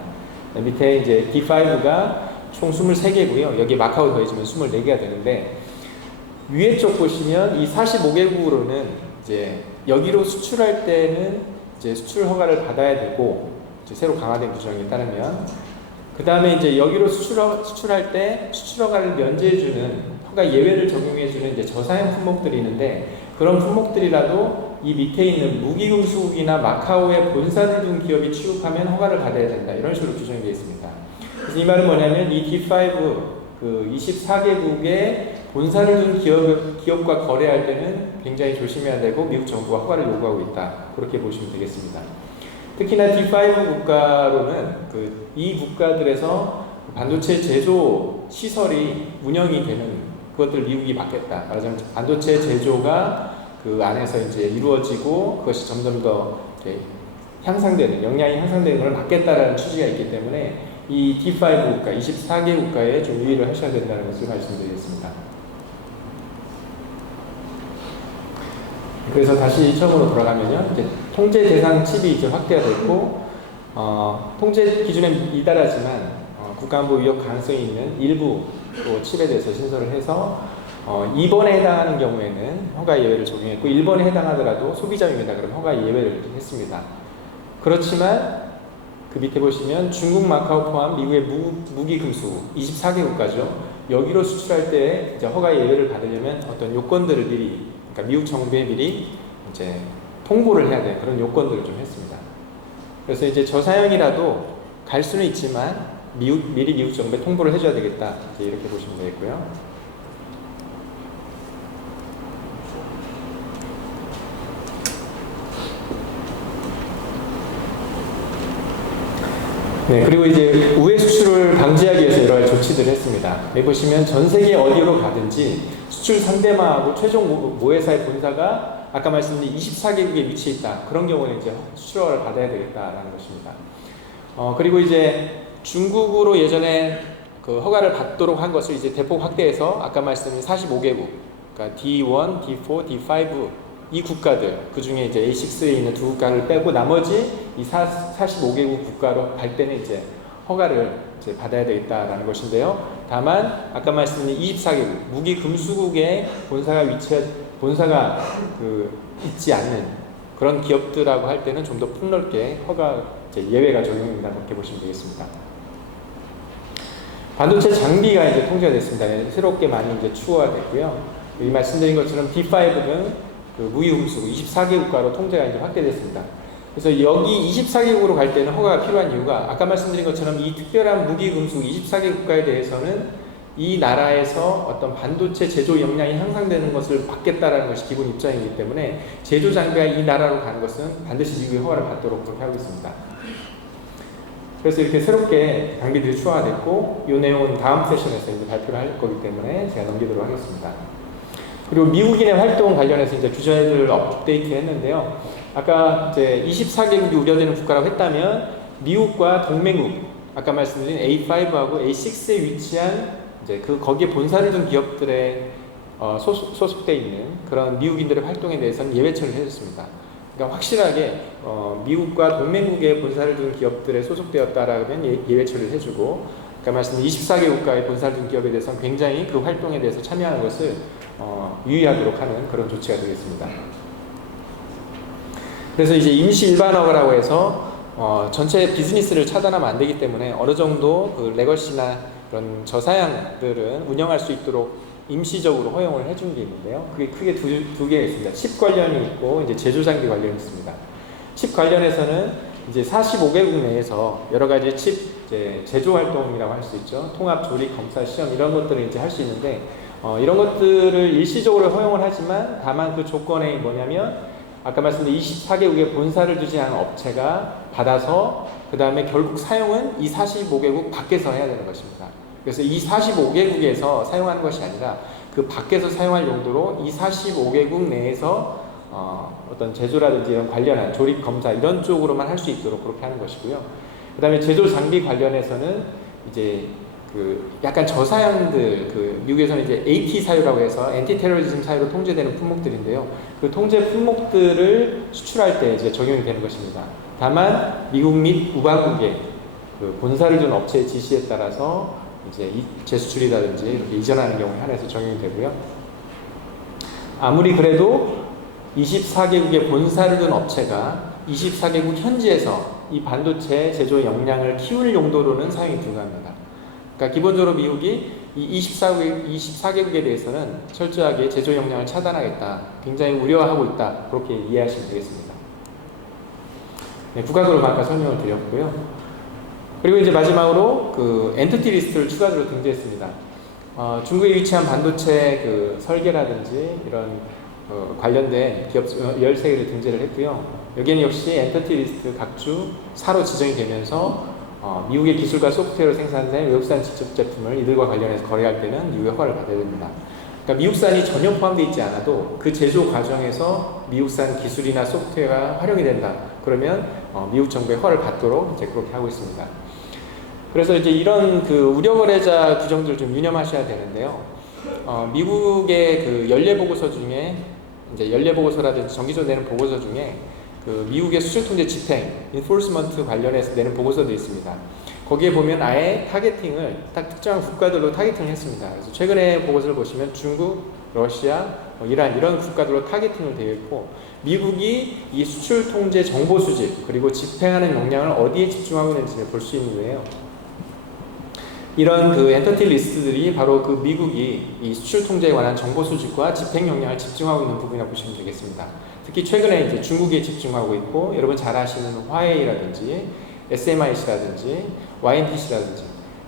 밑에 이제 D5가 총 23개고요. 여기 마카오 더해지면 24개가 되는데, 위에 쪽 보시면 이 45개국으로는 이제 여기로 수출할 때는 이제 수출 허가를 받아야 되고, 이제 새로 강화된 규정에 따르면, 그 다음에 이제 여기로 수출할 때 수출 허가를 면제해주는 허가 예외를 적용해주는 이제 저사양 품목들이 있는데, 그런 품목들이라도 이 밑에 있는 무기금수국이나 마카오에 본사를 둔 기업이 취급하면 허가를 받아야 된다, 이런 식으로 규정이 되어 있습니다. 그래서 이 말은 뭐냐면 이 D5 그 24개국에 본사를 둔 기업과 거래할 때는 굉장히 조심해야 되고 미국 정부가 허가를 요구하고 있다, 그렇게 보시면 되겠습니다. 특히나 D5 국가로는 이 국가들에서 반도체 제조 시설이 운영이 되는 그것들 미국이 맡겠다. 말하자면 반도체 제조가 그 안에서 이제 이루어지고 그것이 점점 더 이렇게 향상되는, 역량이 향상되는 걸 막겠다라는 취지가 있기 때문에 이 D5 국가, 24개 국가에 좀 유의를 하셔야 된다는 것을 말씀드리겠습니다. 그래서 다시 처음으로 돌아가면요, 이제 통제 대상 칩이 이제 확대가 됐고, 통제 기준에 미달하지만 국가안보 위협 가능성이 있는 일부 또 칩에 대해서 신설을 해서 2번에 해당하는 경우에는 허가 예외를 적용했고, 1번에 해당하더라도 소비자용이다 그러면 허가 예외를 했습니다. 그렇지만 그 밑에 보시면 중국, 마카오 포함 미국의 무기금수국 24개 국가죠. 여기로 수출할 때 이제 허가 예외를 받으려면 어떤 요건들을 미리, 그러니까 미국 정부에 미리 이제 통보를 해야 되는 그런 요건들을 좀 했습니다. 그래서 이제 저사양이라도 갈 수는 있지만 미리 미국 정부에 통보를 해줘야 되겠다, 이제 이렇게 보시면 되겠고요. 네, 그리고 이제 우회 수출을 방지하기 위해서 여러 가지 조치들을 했습니다. 여기 보시면 전 세계 어디로 가든지 수출 상대마하고 최종 모회사의 본사가 아까 말씀드린 24개국에 위치해 있다. 그런 경우는 이제 수출 허가를 받아야 되겠다라는 것입니다. 그리고 이제 중국으로 예전에 그 허가를 받도록 한 것을 이제 대폭 확대해서 아까 말씀드린 45개국, 그러니까 D1, D4, D5 이 국가들, 그 중에 이제 A6에 있는 2국가를 빼고 나머지 이 45개국 국가로 갈 때는 이제 허가를 이제 받아야 되겠다라는 것인데요. 다만 아까 말씀드린 24개국 무기 금수국에 본사가 있지 않는 그런 기업들하고 할 때는 좀 더 폭넓게 허가 이제 예외가 적용된다, 그렇게 보시면 되겠습니다. 반도체 장비가 이제 통제가 됐습니다. 새롭게 많이 이제 추가가 됐고요. 이 말씀드린 것처럼 D5 등 그 무위험수 24개 국가로 통제가 이제 확대됐습니다. 그래서 여기 24개국으로 갈 때는 허가가 필요한 이유가 아까 말씀드린 것처럼 이 특별한 무기 금속 24개 국가에 대해서는 이 나라에서 어떤 반도체 제조 역량이 향상되는 것을 막겠다라는 것이 기본 입장이기 때문에 제조 장비가 이 나라로 가는 것은 반드시 미국의 허가를 받도록 그렇게 하고 있습니다. 그래서 이렇게 새롭게 장비들이 추가가 됐고 이 내용은 다음 세션에서 이제 발표를 할 거기 때문에 제가 넘기도록 하겠습니다. 그리고 미국인의 활동 관련해서 이제 규제를 업데이트 했는데요. 아까 이제 24개국이 우려되는 국가라고 했다면 미국과 동맹국, 아까 말씀드린 A5하고 A6에 위치한 이제 거기에 본사를 둔 기업들의 소속돼 있는 그런 미국인들의 활동에 대해서는 예외 처리를 해줬습니다. 그러니까 확실하게 미국과 동맹국의 본사를 둔 기업들에 소속되었다라면 예외 처리를 해주고, 아까 말씀드린 24개 국가의 본사를 둔 기업에 대해서는 굉장히 그 활동에 대해서 참여하는 것을 유의하도록 하는 그런 조치가 되겠습니다. 그래서 이제 임시 일반허가라고 해서 전체 비즈니스를 차단하면 안 되기 때문에 어느 정도 그 레거시나 그런 저사양들은 운영할 수 있도록 임시적으로 허용을 해준 게 있는데요. 그게 크게 두 개가 있습니다. 칩 관련이 있고 이제 제조 장비 관련이 있습니다. 칩 관련해서는 이제 45개국 내에서 여러 가지 칩 제조 활동이라고 할 수 있죠. 통합 조립 검사 시험 이런 것들을 이제 할 수 있는데 이런 것들을 일시적으로 허용을 하지만 다만 그 조건이 뭐냐면 아까 말씀드린 24개국의 본사를 두지 않은 업체가 받아서 그 다음에 결국 사용은 이 45개국 밖에서 해야 되는 것입니다. 그래서 이 45개국에서 사용하는 것이 아니라 그 밖에서 사용할 용도로 이 45개국 내에서 어떤 제조라든지 이런 관련한 조립 검사 이런 쪽으로만 할 수 있도록 그렇게 하는 것이고요. 그 다음에 제조 장비 관련해서는 이제 그 약간 저사양들, 그 미국에서는 이제 AT 사유라고 해서 엔티 테러리즘 사유로 통제되는 품목들인데요. 그 통제 품목들을 수출할 때 이제 적용이 되는 것입니다. 다만 미국 및 우방국의 그 본사를 둔 업체의 지시에 따라서 이제 재수출이라든지 이렇게 이전하는 경우에 한해서 적용이 되고요. 아무리 그래도 24개국의 본사를 둔 업체가 24개국 현지에서 이 반도체 제조 역량을 키울 용도로는 사용이 불가합니다. 그러니까 기본적으로 미국이 이 24개국에 대해서는 철저하게 제조 역량을 차단하겠다, 굉장히 우려하고 있다, 그렇게 이해하시면 되겠습니다. 네, 국가별로 아까 설명을 드렸고요. 그리고 이제 마지막으로 그 엔티티 리스트를 추가적으로 등재했습니다. 중국에 위치한 반도체 그 설계라든지 이런 관련된 기업 13개를 등재를 했고요. 여기는 역시 엔티티 리스트 각주 사로 지정이 되면서 미국의 기술과 소프트웨어를 생산된 외국산 직접 제품을 이들과 관련해서 거래할 때는 미국의 허가를 받아야 됩니다. 그러니까 미국산이 전혀 포함되어 있지 않아도 그 제조 과정에서 미국산 기술이나 소프트웨어가 활용이 된다. 그러면 미국 정부의 허가를 받도록 이제 그렇게 하고 있습니다. 그래서 이제 이런 그 우려 거래자 규정들을 좀 유념하셔야 되는데요. 미국의 그 연례 보고서 중에 이제 연례 보고서라든지 정기적으로 내는 보고서 중에 그 미국의 수출 통제 집행, 인포스먼트 관련해서 내는 보고서도 있습니다. 거기에 보면 아예 타겟팅을 딱 특정한 국가들로 타겟팅을 했습니다. 그래서 최근에 보고서를 보시면 중국, 러시아, 이란 이런 국가들로 타겟팅을 되어 있고 미국이 이 수출 통제 정보 수집 그리고 집행하는 역량을 어디에 집중하고 있는지를 볼 수 있는 거예요. 이런 그 엔티티 리스트들이 바로 그 미국이 이 수출 통제에 관한 정보 수집과 집행 역량을 집중하고 있는 부분이라고 보시면 되겠습니다. 특히 최근에 이제 중국에 집중하고 있고 여러분 잘 아시는 화웨이라든지 SMIC라든지 YNTC라든지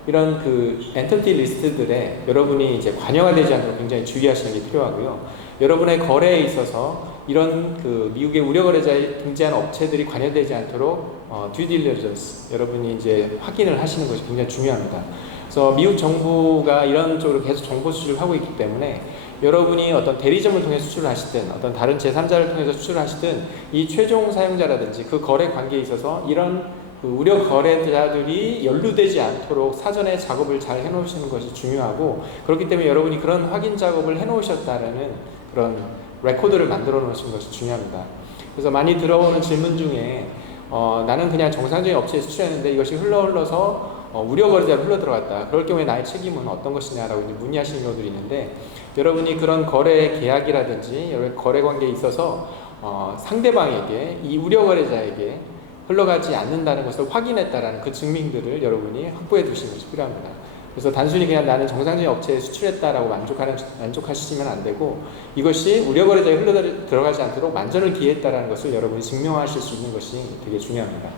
이런 그 엔티티 리스트들에 여러분이 이제 관여가 되지 않도록 굉장히 주의하시는 게 필요하고요. 여러분의 거래에 있어서 이런 그 미국의 우려 거래자에 등재한 업체들이 관여되지 않도록 due diligence 여러분이 이제 확인을 하시는 것이 굉장히 중요합니다. 그래서 미국 정부가 이런 쪽으로 계속 정보 수집을 하고 있기 때문에 여러분이 어떤 대리점을 통해 수출을 하시든 어떤 다른 제3자를 통해서 수출을 하시든 이 최종 사용자라든지 그 거래 관계에 있어서 이런 그 우려 거래자들이 연루되지 않도록 사전에 작업을 잘 해놓으시는 것이 중요하고 그렇기 때문에 여러분이 그런 확인 작업을 해놓으셨다는 그런 레코드를 만들어 놓으시는 것이 중요합니다. 그래서 많이 들어오는 질문 중에 나는 그냥 정상적인 업체에 수출했는데 이것이 흘러서 우려 거래자로 흘러 들어갔다. 그럴 경우에 나의 책임은 어떤 것이냐라고 이제 문의하시는 경우들이 있는데 여러분이 그런 거래 계약이라든지 여러 거래 관계에 있어서 상대방에게 이 우려 거래자에게 흘러가지 않는다는 것을 확인했다라는 그 증명들을 여러분이 확보해 두시는 것이 필요합니다. 그래서 단순히 그냥 나는 정상적인 업체에 수출했다라고 만족하시면 안 되고, 이것이 우려거래자에 흘러 들어가지 않도록 만전을 기했다라는 것을 여러분이 증명하실 수 있는 것이 되게 중요합니다.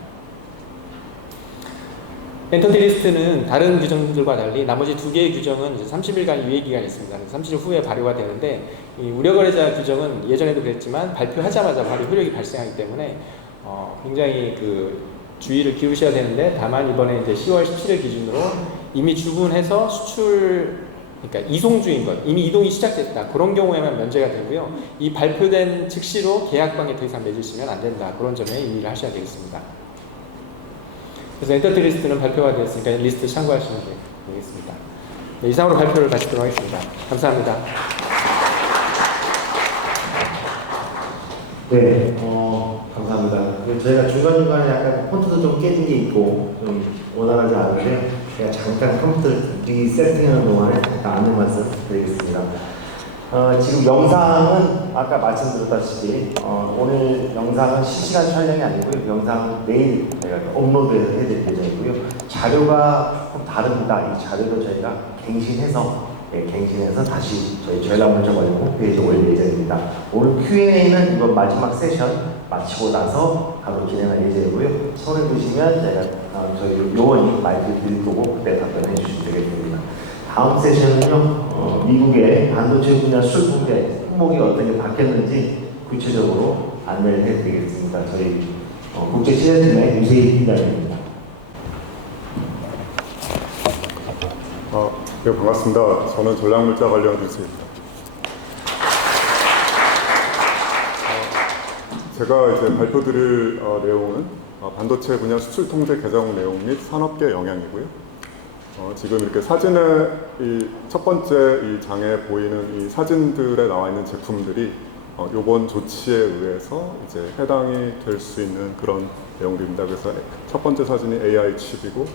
엔터티 리스트는 다른 규정들과 달리 나머지 두 개의 규정은 이제 30일간 유예 기간이 있습니다. 30일 후에 발효가 되는데, 이 우려거래자 규정은 예전에도 그랬지만 발표하자마자 바로 효력이 발생하기 때문에 굉장히 주의를 기울이셔야 되는데, 다만 이번에 이제 10월 17일 기준으로 이미 주문해서 그러니까 이송주인 것, 이미 이동이 시작됐다, 그런 경우에만 면제가 되고요. 이 발표된 즉시로 계약관계 더 이상 맺으시면 안 된다, 그런 점에 유의를 하셔야 되겠습니다. 그래서 엔터티 리스트는 발표가 되었으니까 리스트 참고하시면 되겠습니다. 네, 이상으로 발표를 마치도록 하겠습니다. 감사합니다. 네, 감사합니다. 저희가 중간중간에 약간 폰트도 좀 깨진 게 있고 좀 원활하지 않은데 제가 잠깐 컴퓨터 리세팅하는 동안에 잠깐 안내 말씀 드리겠습니다. 지금 영상은 아까 말씀드렸다시피 오늘 영상은 실시간 촬영이 아니고요. 영상은 내일 저희가 업로드해서 해드릴 예정이고요. 자료가 조금 다릅니다. 이 자료도 저희가 갱신해서 다시 저희 전략문자 관련 홈페이지에 올릴 예정입니다. 오늘 Q&A는 이번 마지막 세션 마치고 나서 바로 진행할 예정이고요. 손을 드시면 제가 저희 요원이 마이크 드릴 거고 그때 답변해 주시면 되겠습니다. 다음 세션은요, 미국의 반도체 분야 수출 통계 품목이 어떻게 바뀌었는지 구체적으로 안내를 해드리겠습니다. 저희 국제시장팀의 유세희 팀장입니다. 네, 반갑습니다. 저는 전략물자 관련 뉴스입니다. 제가 이제 발표드릴 내용은 반도체 분야 수출 통제 개정 내용 및 산업계 영향이고요. 지금 이렇게 사진에 첫 번째 이 장에 보이는 이 사진들에 나와 있는 제품들이 요번 조치에 의해서 이제 해당이 될 수 있는 그런 내용들입니다. 그래서 첫 번째 사진이 AI 칩이고,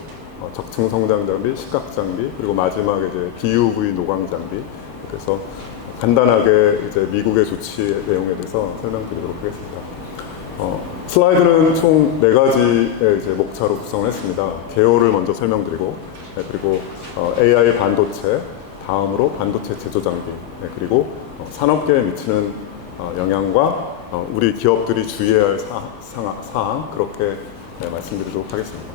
적층 성장 장비, 시각 장비, 그리고 마지막에 이제 BUV 노광 장비. 그래서 간단하게 이제 미국의 조치 내용에 대해서 설명드리도록 하겠습니다. 슬라이드는 총 4가지의 이제 목차로 구성을 했습니다. 개요를 먼저 설명드리고, 그리고 AI 반도체, 다음으로 반도체 제조 장비, 그리고 산업계에 미치는 영향과 우리 기업들이 주의해야 할 사항, 그렇게 말씀드리도록 하겠습니다.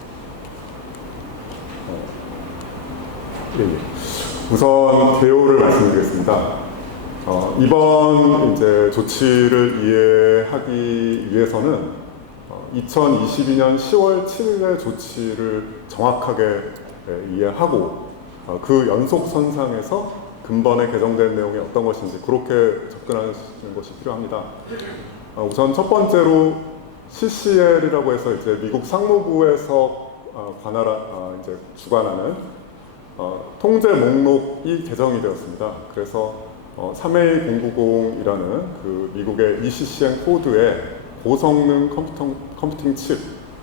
우선 개요를 말씀드리겠습니다. 이번 이제 조치를 이해하기 위해서는 2022년 10월 7일의 조치를 정확하게 이해하고 그 연속선상에서 근본에 개정된 내용이 어떤 것인지 그렇게 접근하는 것이 필요합니다. 우선 첫 번째로 CCL이라고 해서 이제 미국 상무부에서 이제 주관하는 통제 목록이 개정이 되었습니다. 그래서 3A090이라는 그 미국의 ECCN 코드에 고성능 컴퓨팅 칩,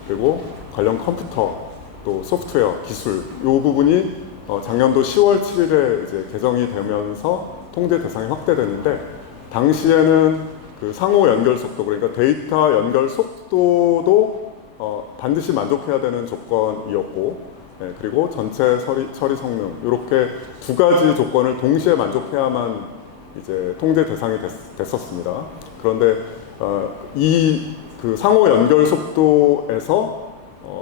그리고 관련 컴퓨터, 또 소프트웨어, 기술, 이 부분이 작년도 10월 7일에 이제 개정이 되면서 통제 대상이 확대됐는데, 당시에는 그 상호 연결 속도, 그러니까 데이터 연결 속도도 반드시 만족해야 되는 조건이었고, 그리고 전체 처리 성능, 이렇게 2가지 조건을 동시에 만족해야만 이제 통제 대상이 됐었습니다. 그런데 이 그 상호 연결 속도에서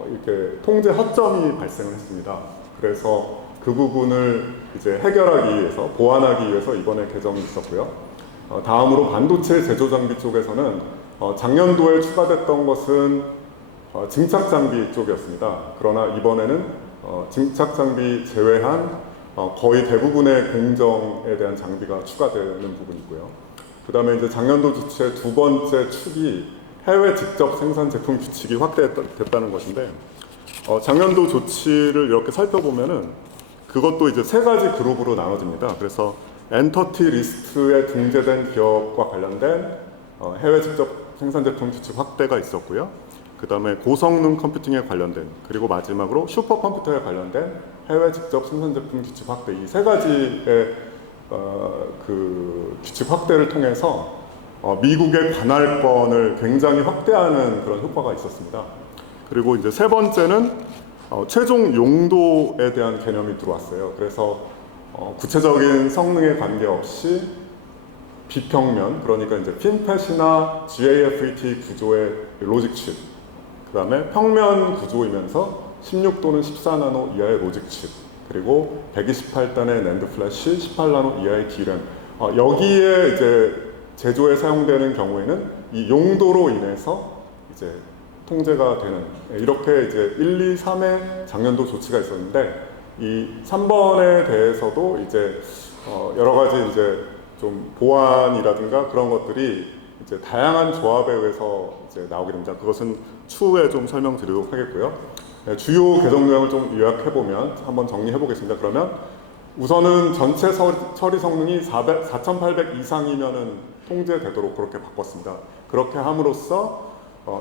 이렇게 통제 허점이 발생을 했습니다. 그래서 그 부분을 이제 해결하기 위해서, 보완하기 위해서 이번에 개정이 있었고요. 다음으로 반도체 제조 장비 쪽에서는 작년도에 추가됐던 것은 증착 장비 쪽이었습니다. 그러나 이번에는 증착 장비 제외한 거의 대부분의 공정에 대한 장비가 추가되는 부분이고요. 그 다음에 이제 작년도 조치의 2번째 축이 해외 직접 생산 제품 규칙이 확대됐다는 것인데, 작년도 조치를 이렇게 살펴보면은 그것도 이제 3가지 그룹으로 나눠집니다. 그래서 엔터티 리스트에 등재된 기업과 관련된 해외 직접 생산 제품 규칙 확대가 있었고요. 그 다음에 고성능 컴퓨팅에 관련된, 그리고 마지막으로 슈퍼컴퓨터에 관련된 해외 직접 생산 제품 규칙 확대, 이 3가지의 그 규칙 확대를 통해서 미국의 관할권을 굉장히 확대하는 그런 효과가 있었습니다. 그리고 이제 3번째는 최종 용도에 대한 개념이 들어왔어요. 그래서 구체적인 성능에 관계없이 비평면, 그러니까 이제 핀팻이나 GAFET 구조의 로직 칩, 그 다음에 평면 구조이면서 16 또는 14나노 이하의 로직 칩, 그리고 128단의 낸드 플래시, 18나노 이하의 D램. 여기에 이제 제조에 사용되는 경우에는 이 용도로 인해서 이제 통제가 되는, 이렇게 이제 1, 2, 3의 작년도 조치가 있었는데, 이 3번에 대해서도 이제 여러 가지 이제 좀 보완이라든가 그런 것들이 이제 다양한 조합에 의해서 이제 나오게 됩니다. 그것은 추후에 좀 설명드리도록 하겠고요. 주요 개정 내용을 좀 요약해 보면 한번 정리해 보겠습니다. 그러면 우선은 전체 처리 성능이 4800 이상이면은 통제되도록 그렇게 바꿨습니다. 그렇게 함으로써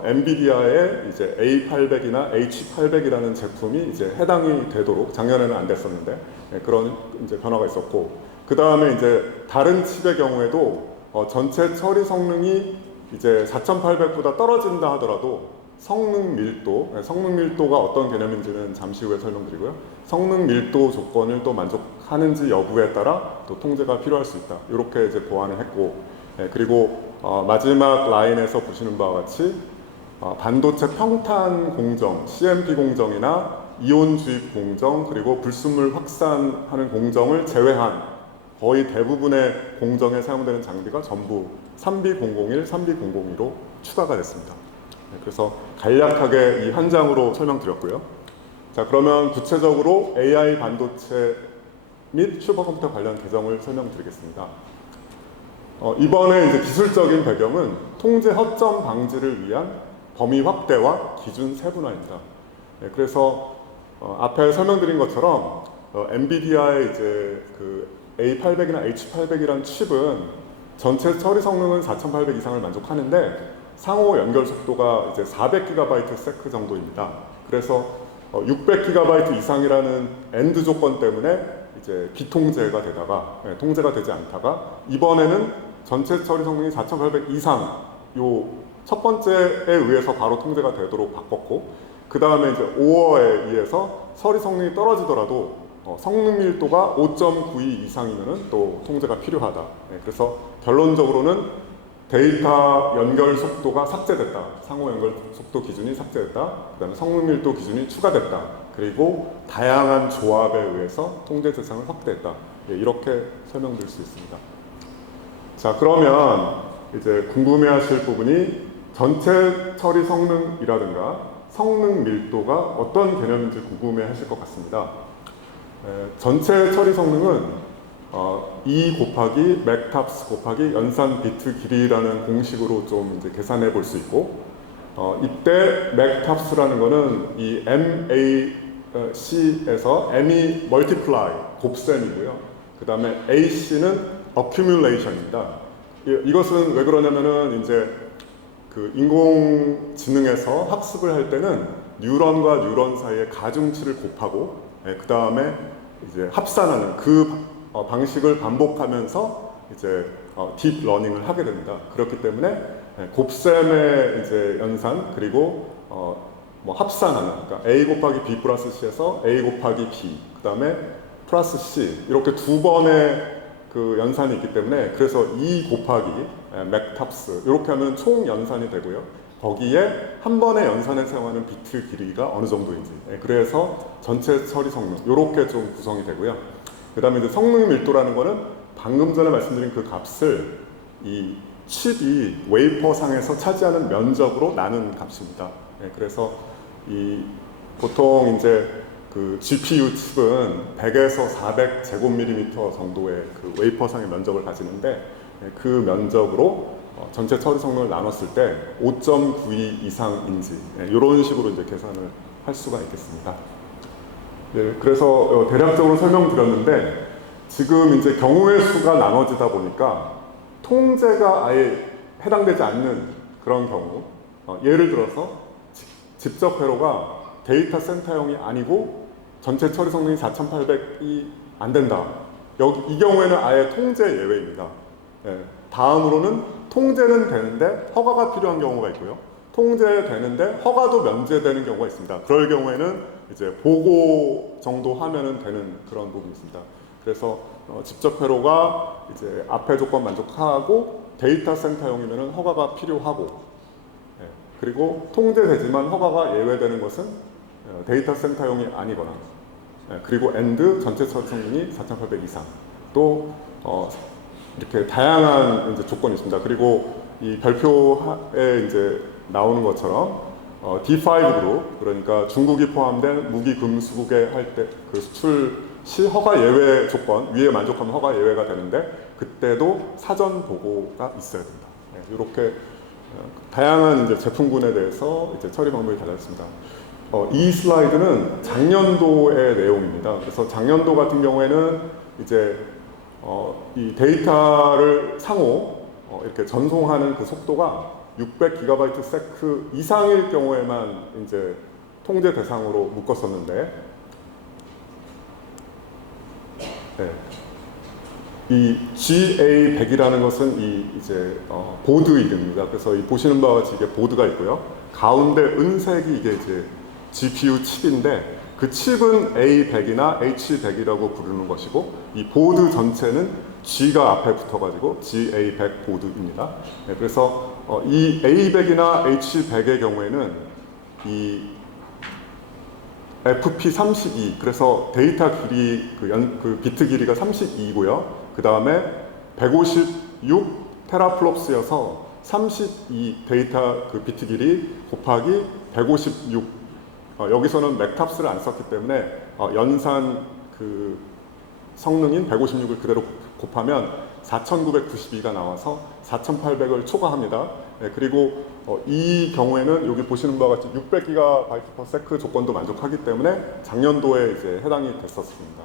엔비디아의 이제 A800이나 H800이라는 제품이 이제 해당이 되도록, 작년에는 안 됐었는데 그런 이제 변화가 있었고, 그 다음에 이제 다른 칩의 경우에도 전체 처리 성능이 이제 4800보다 떨어진다 하더라도 성능 밀도가 어떤 개념인지는 잠시 후에 설명드리고요. 성능 밀도 조건을 또 만족하는지 여부에 따라 또 통제가 필요할 수 있다. 이렇게 이제 보완을 했고, 그리고 마지막 라인에서 보시는 바와 같이 반도체 평탄 공정, CMP 공정이나 이온 주입 공정, 그리고 불순물 확산하는 공정을 제외한 거의 대부분의 공정에 사용되는 장비가 전부 3B001, 3B002로 추가가 됐습니다. 그래서 간략하게 이 한 장으로 설명드렸고요. 자, 그러면 구체적으로 AI 반도체 및 슈퍼컴퓨터 관련 개정을 설명드리겠습니다. 이번에 이제 기술적인 배경은 통제 허점 방지를 위한 범위 확대와 기준 세분화입니다. 그래서 앞에 설명드린 것처럼 엔비디아의 이제 그 A800이나 H800이라는 칩은 전체 처리 성능은 4800 이상을 만족하는데 상호 연결 속도가 이제 400GB/s 정도입니다. 그래서 600GB 이상이라는 엔드 조건 때문에 이제 비통제가 되다가 통제가 되지 않다가 이번에는 전체 처리 성능이 4800 이상 요 첫 번째에 의해서 바로 통제가 되도록 바꿨고, 그 다음에 이제 5어에 의해서 처리 성능이 떨어지더라도 성능 밀도가 5.92 이상이면은 또 통제가 필요하다. 그래서 결론적으로는 데이터 연결 속도가 삭제됐다. 상호 연결 속도 기준이 삭제됐다. 그 다음에 성능 밀도 기준이 추가됐다. 그리고 다양한 조합에 의해서 통제 대상을 확대했다. 이렇게 설명드릴 수 있습니다. 자, 그러면 이제 궁금해하실 부분이 전체 처리 성능이라든가 성능 밀도가 어떤 개념인지 궁금해하실 것 같습니다. 전체 처리 성능은 2 곱하기 맥탑스 곱하기 연산 비트 길이라는 공식으로 좀 이제 계산해 볼 수 있고, 이때 맥탑스라는 거는 이 MAC에서 M이 multiply 곱셈이고요. 그 다음에 AC는 accumulation입니다. 이것은 왜 그러냐면은 이제 그 인공지능에서 학습을 할 때는 뉴런과 뉴런 사이의 가중치를 곱하고 그 다음에 이제 합산하는 그 방식을 반복하면서 이제 딥러닝을 하게 됩니다. 그렇기 때문에 곱셈의 이제 연산 그리고 뭐 합산하는, 그러니까 A 곱하기 B 플러스 C에서 A 곱하기 B 그 다음에 플러스 C 이렇게 두 번의 그 연산이 있기 때문에 그래서 2 곱하기 맥탑스 이렇게 하면 총 연산이 되고요. 거기에 한 번의 연산에 사용하는 비트 길이가 어느 정도인지, 그래서 전체 처리 성능 이렇게 좀 구성이 되고요. 그 다음에 이제 성능 밀도라는 거는 방금 전에 말씀드린 그 값을 이 칩이 웨이퍼 상에서 차지하는 면적으로 나눈 값입니다. 그래서 이 보통 이제 그 GPU 칩은 100에서 400 제곱밀리미터 정도의 그 웨이퍼 상의 면적을 가지는데 그 면적으로 전체 처리 성능을 나눴을 때 5.92 이상인지 이런 식으로 이제 계산을 할 수가 있겠습니다. 네, 그래서 대략적으로 설명드렸는데 지금 이제 경우의 수가 나눠지다 보니까 통제가 아예 해당되지 않는 그런 경우, 예를 들어서 직접 회로가 데이터 센터형이 아니고 전체 처리 성능이 4800이 안 된다. 이 경우에는 아예 통제 예외입니다. 다음으로는 통제는 되는데 허가가 필요한 경우가 있고요. 통제되는데 허가도 면제되는 경우가 있습니다. 그럴 경우에는 이제 보고 정도 하면은 되는 그런 부분이 있습니다. 그래서 직접 회로가 이제 앞에 조건 만족하고 데이터 센터용이면은 허가가 필요하고, 예, 그리고 통제되지만 허가가 예외되는 것은 데이터 센터용이 아니거나, 예, 그리고 엔드 전체 설정률이 4,800 이상, 또 이렇게 다양한 이제 조건이 있습니다. 그리고 이 별표에 이제 나오는 것처럼 D5 그룹, 그러니까 중국이 포함된 무기 금수국에 할 때 그 수출 시 허가 예외 조건 위에 만족하면 허가 예외가 되는데 그때도 사전 보고가 있어야 된다. 네, 이렇게 다양한 이제 제품군에 대해서 이제 처리 방법이 달라졌습니다. 이 슬라이드는 작년도의 내용입니다. 그래서 작년도 같은 경우에는 이제 이 데이터를 상호 이렇게 전송하는 그 속도가 600GB 이상일 경우에만 이제 통제 대상으로 묶었었는데, 네. 이 GA100이라는 것은 이제 보드 이름입니다. 그래서 이 보시는 바와 같이 이게 보드가 있고요. 가운데 은색이 이게 이제 GPU 칩인데 그 칩은 A100이나 H100이라고 부르는 것이고 이 보드 전체는 G가 앞에 붙어가지고 GA100 보드입니다. 네, 그래서 이 A100이나 H100의 경우에는 이 FP32, 그래서 데이터 길이 그 비트 길이가 32이고요. 그 다음에 156 테라플롭스여서 32 데이터 그 비트 길이 곱하기 156. 여기서는 맥탑스를 안 썼기 때문에 연산 그 성능인 156을 그대로 곱하면 4,992가 나와서 4,800을 초과합니다. 네, 그리고 이 경우에는 여기 보시는 바와 같이 600GB/s 조건도 만족하기 때문에 작년도에 이제 해당이 됐었습니다.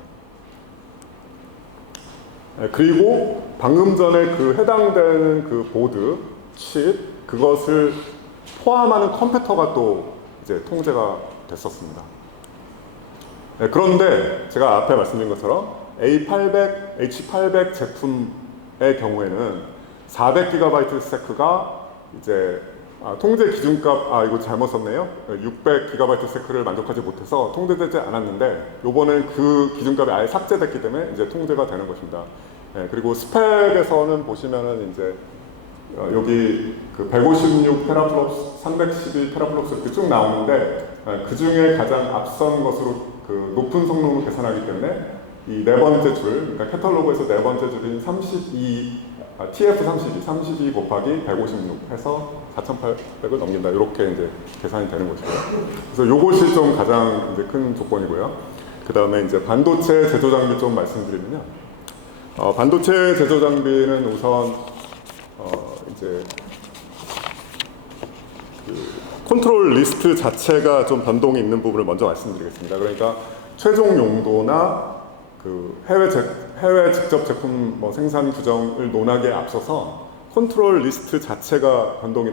네, 그리고 방금 전에 그 해당되는 그 보드, 칩, 그것을 포함하는 컴퓨터가 또 이제 통제가 됐었습니다. 네, 그런데 제가 앞에 말씀드린 것처럼 A800, H800 제품의 경우에는 400GB/s가 이제 통제 기준값, 이거 잘못 썼네요. 600GB/s를 만족하지 못해서 통제되지 않았는데 이번엔 그 기준값이 아예 삭제됐기 때문에 이제 통제가 되는 것입니다. 네, 그리고 스펙에서는 보시면은 이제 여기 그 156 테라플롭스, 312 테라플롭스 이렇게 쭉 나오는데 그 중에 가장 앞선 것으로 그 높은 성능을 계산하기 때문에 이 네 번째 줄, 그러니까 캐탈로그에서 네 번째 줄인 32 곱하기 156 해서 4,800을 넘긴다. 이렇게 이제 계산이 되는 것이고요. 그래서 이것이 좀 가장 이제 큰 조건이고요. 그 다음에 이제 반도체 제조 장비 좀 말씀드리면요. 반도체 제조 장비는 우선 이제 그 컨트롤 리스트 자체가 좀 변동이 있는 부분을 먼저 말씀드리겠습니다. 그러니까 최종 용도나 그 해외 직접 제품 생산 규정을 논하기에 앞서서 컨트롤 리스트 자체가 변동이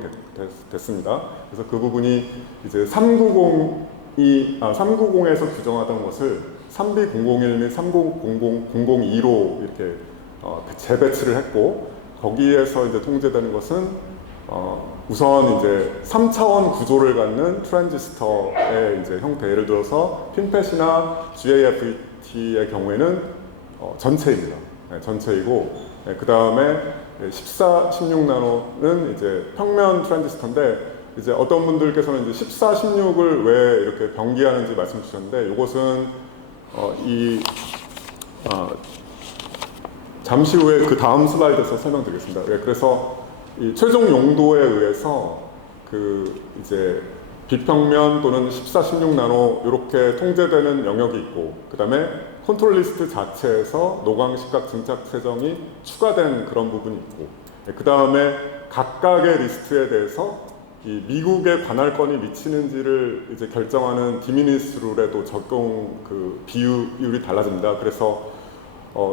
됐습니다. 그래서 그 부분이 이제 390에서 규정하던 것을 3B001 및 3000002로 이렇게 재배치를 했고, 거기에서 이제 통제되는 것은 우선 이제 3차원 구조를 갖는 트랜지스터의 이제 형태, 예를 들어서 핀펫이나 GAFET의 경우에는 전체입니다. 네, 전체이고, 네, 그 다음에 14, 16나노는 이제 평면 트랜지스터인데, 이제 어떤 분들께서는 이제 14, 16을 왜 이렇게 병기하는지 말씀 주셨는데, 이것은 잠시 후에 그 다음 슬라이드에서 설명드리겠습니다. 네, 그래서 이 최종 용도에 의해서 그 이제 비평면 또는 14, 16나노 이렇게 통제되는 영역이 있고, 그 다음에 컨트롤 리스트 자체에서 노광시각 증착 세정이 추가된 그런 부분이 있고, 그 다음에 각각의 리스트에 대해서 이 미국의 관할권이 미치는지를 이제 결정하는 디미니스 룰에도 적용 그 비율이 달라집니다. 그래서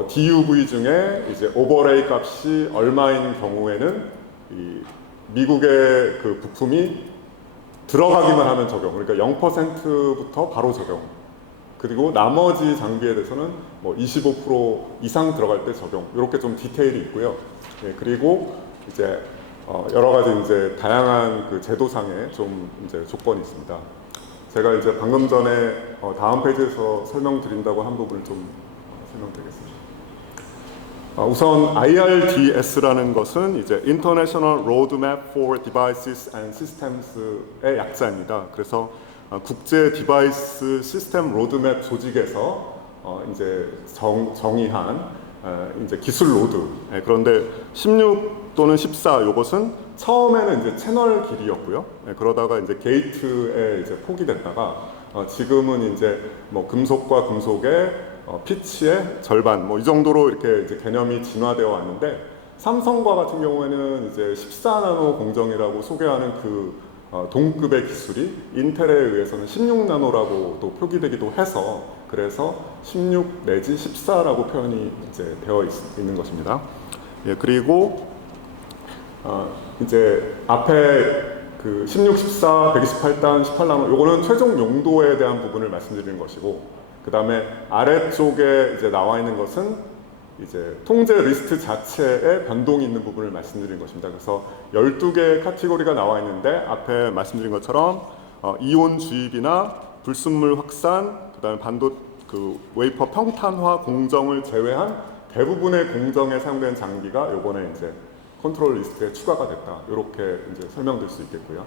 DUV 중에 이제 오버레이 값이 얼마인 경우에는 이 미국의 그 부품이 들어가기만 하면 적용, 그러니까 0%부터 바로 적용. 그리고 나머지 장비에 대해서는 뭐 25% 이상 들어갈 때 적용. 이렇게 좀 디테일이 있고요. 네, 그리고 이제 여러 가지 이제 다양한 그 제도상의 좀 이제 조건이 있습니다. 제가 이제 방금 전에 다음 페이지에서 설명드린다고 한 부분을 좀 설명드리겠습니다. 우선 IRDS라는 것은 이제 International Roadmap for Devices and Systems의 약자입니다. 그래서 국제 디바이스 시스템 로드맵 조직에서 이제 정의한 이제 기술 로드. 그런데 16 또는 14 이것은 처음에는 이제 채널 길이였고요. 그러다가 이제 게이트에 이제 포기됐다가 지금은 이제 뭐 금속과 금속의 피치의 절반 뭐 이 정도로 이렇게 이제 개념이 진화되어 왔는데 삼성과 같은 경우에는 이제 14나노 공정이라고 소개하는 그 동급의 기술이 인텔에 의해서는 16나노라고 또 표기되기도 해서 그래서 16 내지 14라고 표현이 이제 되어 있는 것입니다. 예, 그리고 이제 앞에 그 16, 14, 128단, 18나노 요거는 최종 용도에 대한 부분을 말씀드리는 것이고 그 다음에 아래쪽에 이제 나와 있는 것은 이제 통제 리스트 자체에 변동이 있는 부분을 말씀드린 것입니다. 그래서 12개의 카테고리가 나와 있는데 앞에 말씀드린 것처럼 이온 주입이나 불순물 확산, 그다음에 그 웨이퍼 평탄화 공정을 제외한 대부분의 공정에 사용되는 장비가 요번에 이제 컨트롤 리스트에 추가가 됐다. 이렇게 이제 설명드릴 수 있겠고요.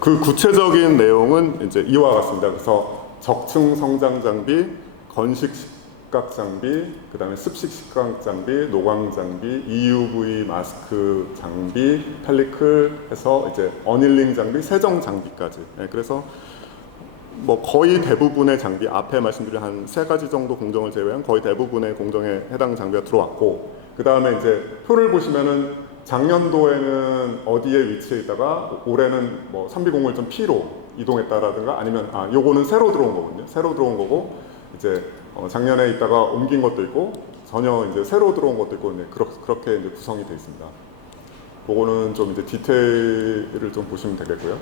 그 구체적인 내용은 이제 이와 같습니다. 그래서 적층 성장 장비, 건식 식각 장비, 그 다음에 습식 식각 장비, 노광 장비, EUV 마스크 장비, 펠리클 해서 이제 어닐링 장비, 세정 장비까지. 그래서 뭐 거의 대부분의 장비, 앞에 말씀드린 한 3가지 정도 공정을 제외한 거의 대부분의 공정에 해당 장비가 들어왔고, 그 다음에 이제 표를 보시면은 작년도에는 어디에 위치해 있다가 올해는 뭐 3B0.P로 이동했다라든가 아니면 요거는 새로 들어온 거거든요. 새로 들어온 거고 이제 작년에 있다가 옮긴 것도 있고 전혀 이제 새로 들어온 것도 있고 네, 그렇게 이제 구성이 되어 있습니다. 그거는 좀 이제 디테일을 좀 보시면 되겠고요.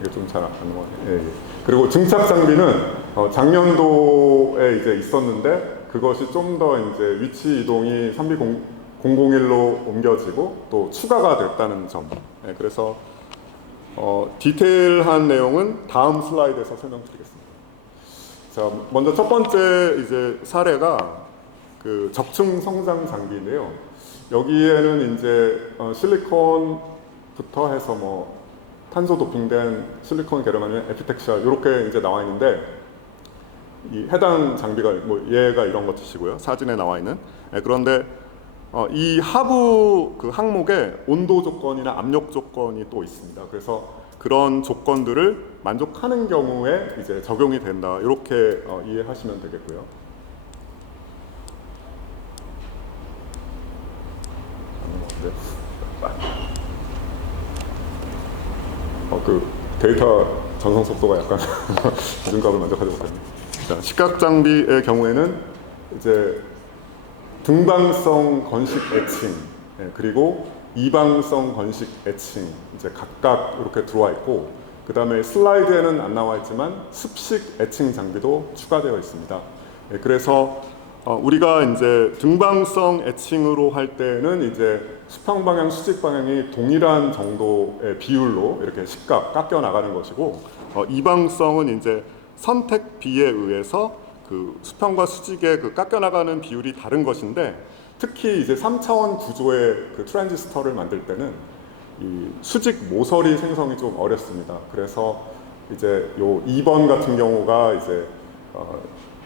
이게 좀 잘 안 넘어가네요. 예, 예. 그리고 증착 장비는 작년도에 이제 있었는데 그것이 좀 더 이제 위치 이동이 3B001로 옮겨지고 또 추가가 됐다는 점. 예, 그래서 디테일한 내용은 다음 슬라이드에서 설명드리겠습니다. 자, 먼저 첫 번째 이제 사례가 그 적층 성장 장비인데요. 여기에는 이제 실리콘부터 해서 뭐 탄소 도핑된 실리콘 계열 아니면 에피텍시아 이렇게 이제 나와 있는데 이 해당 장비가 뭐 얘가 이런 것이고요. 사진에 나와 있는. 그런데 이 하부 그 항목에 온도 조건이나 압력 조건이 또 있습니다. 그래서 그런 조건들을 만족하는 경우에 이제 적용이 된다. 이렇게 이해하시면 되겠고요. 네. 그 데이터 전송 속도가 약간 기준값을 만족하지 못합니다. 자, 식각 장비의 경우에는 이제 등방성 건식 애칭, 그리고 이방성 건식 애칭 이제 각각 이렇게 들어와 있고, 그 다음에 슬라이드에는 안 나와 있지만 습식 애칭 장비도 추가되어 있습니다. 그래서 우리가 이제 등방성 애칭으로 할 때는 이제 수평 방향, 수직 방향이 동일한 정도의 비율로 이렇게 식각 깎여 나가는 것이고, 이방성은 이제 선택 비에 의해서 그 수평과 수직의 그 깎여 나가는 비율이 다른 것인데, 특히 이제 3차원 구조의 그 트랜지스터를 만들 때는 이 수직 모서리 생성이 좀 어렵습니다. 그래서 이제 요 2번 같은 경우가 이제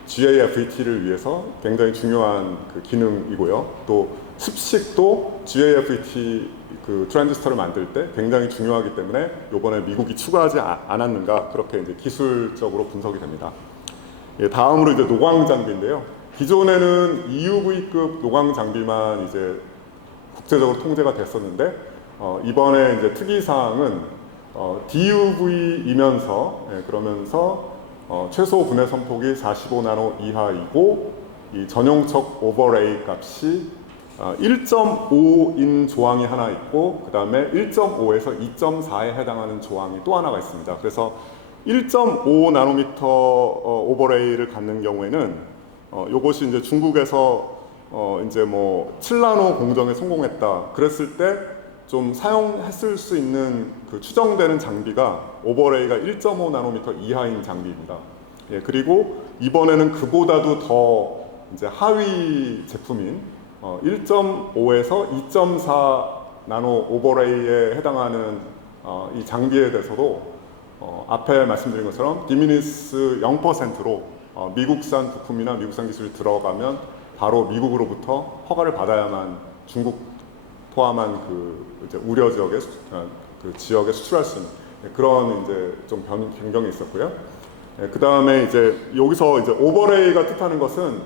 GAFET를 위해서 굉장히 중요한 그 기능이고요. 또 습식도 GAFET 그 트랜지스터를 만들 때 굉장히 중요하기 때문에 이번에 미국이 추가하지 않았는가 그렇게 이제 기술적으로 분석이 됩니다. 예, 다음으로 이제 노광 장비인데요. 기존에는 EUV급 노광 장비만 이제 국제적으로 통제가 됐었는데 이번에 이제 특이 사항은 DUV이면서 그러면서 최소 분해 선폭이 45나노 이하이고 이 전용척 오버레이 값이 1.5인 조항이 하나 있고 그 다음에 1.5에서 2.4에 해당하는 조항이 또 하나가 있습니다. 그래서 1.5 나노미터 오버레이를 갖는 경우에는 요것이 이제 중국에서 이제 뭐 7나노 공정에 성공했다 그랬을 때 좀 사용했을 수 있는 그 추정되는 장비가 오버레이가 1.5 나노미터 이하인 장비입니다. 예, 그리고 이번에는 그보다도 더 이제 하위 제품인 1.5에서 2.4 나노 오버레이에 해당하는 이 장비에 대해서도 앞에 말씀드린 것처럼 디미니스 0%로 미국산 부품이나 미국산 기술이 들어가면 바로 미국으로부터 허가를 받아야만 중국 포함한 그 이제 우려 지역에 그 지역에 수출할 수 있는 그런 이제 좀 변경이 있었고요. 그 다음에 이제 여기서 이제 오버레이가 뜻하는 것은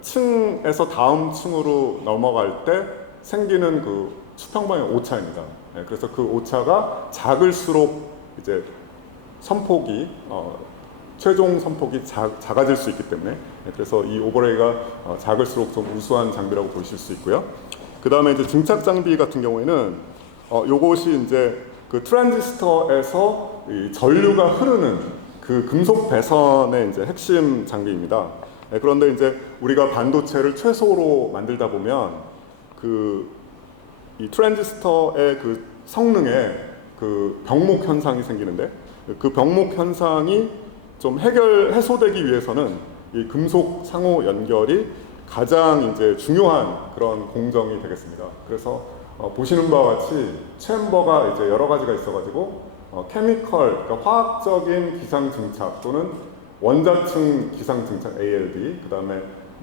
층에서 다음 층으로 넘어갈 때 생기는 그 수평방의 오차입니다. 그래서 그 오차가 작을수록 이제 선폭이 최종 선폭이 작아질 수 있기 때문에 그래서 이 오버레이가 작을수록 좀 우수한 장비라고 보실 수 있고요. 그 다음에 이제 증착 장비 같은 경우에는 요것이 이제 그 트랜지스터에서 이 전류가 흐르는 그 금속 배선의 이제 핵심 장비입니다. 그런데 이제 우리가 반도체를 최소로 만들다 보면 이 트랜지스터의 그 성능에 그 병목 현상이 생기는데 그 병목 현상이 좀 해소되기 위해서는 이 금속 상호 연결이 가장 이제 중요한 그런 공정이 되겠습니다. 그래서 보시는 바와 같이 챔버가 이제 여러 가지가 있어가지고 케미컬, 그러니까 화학적인 기상 증착 또는 원자층 기상 증착 ALD, 그 다음에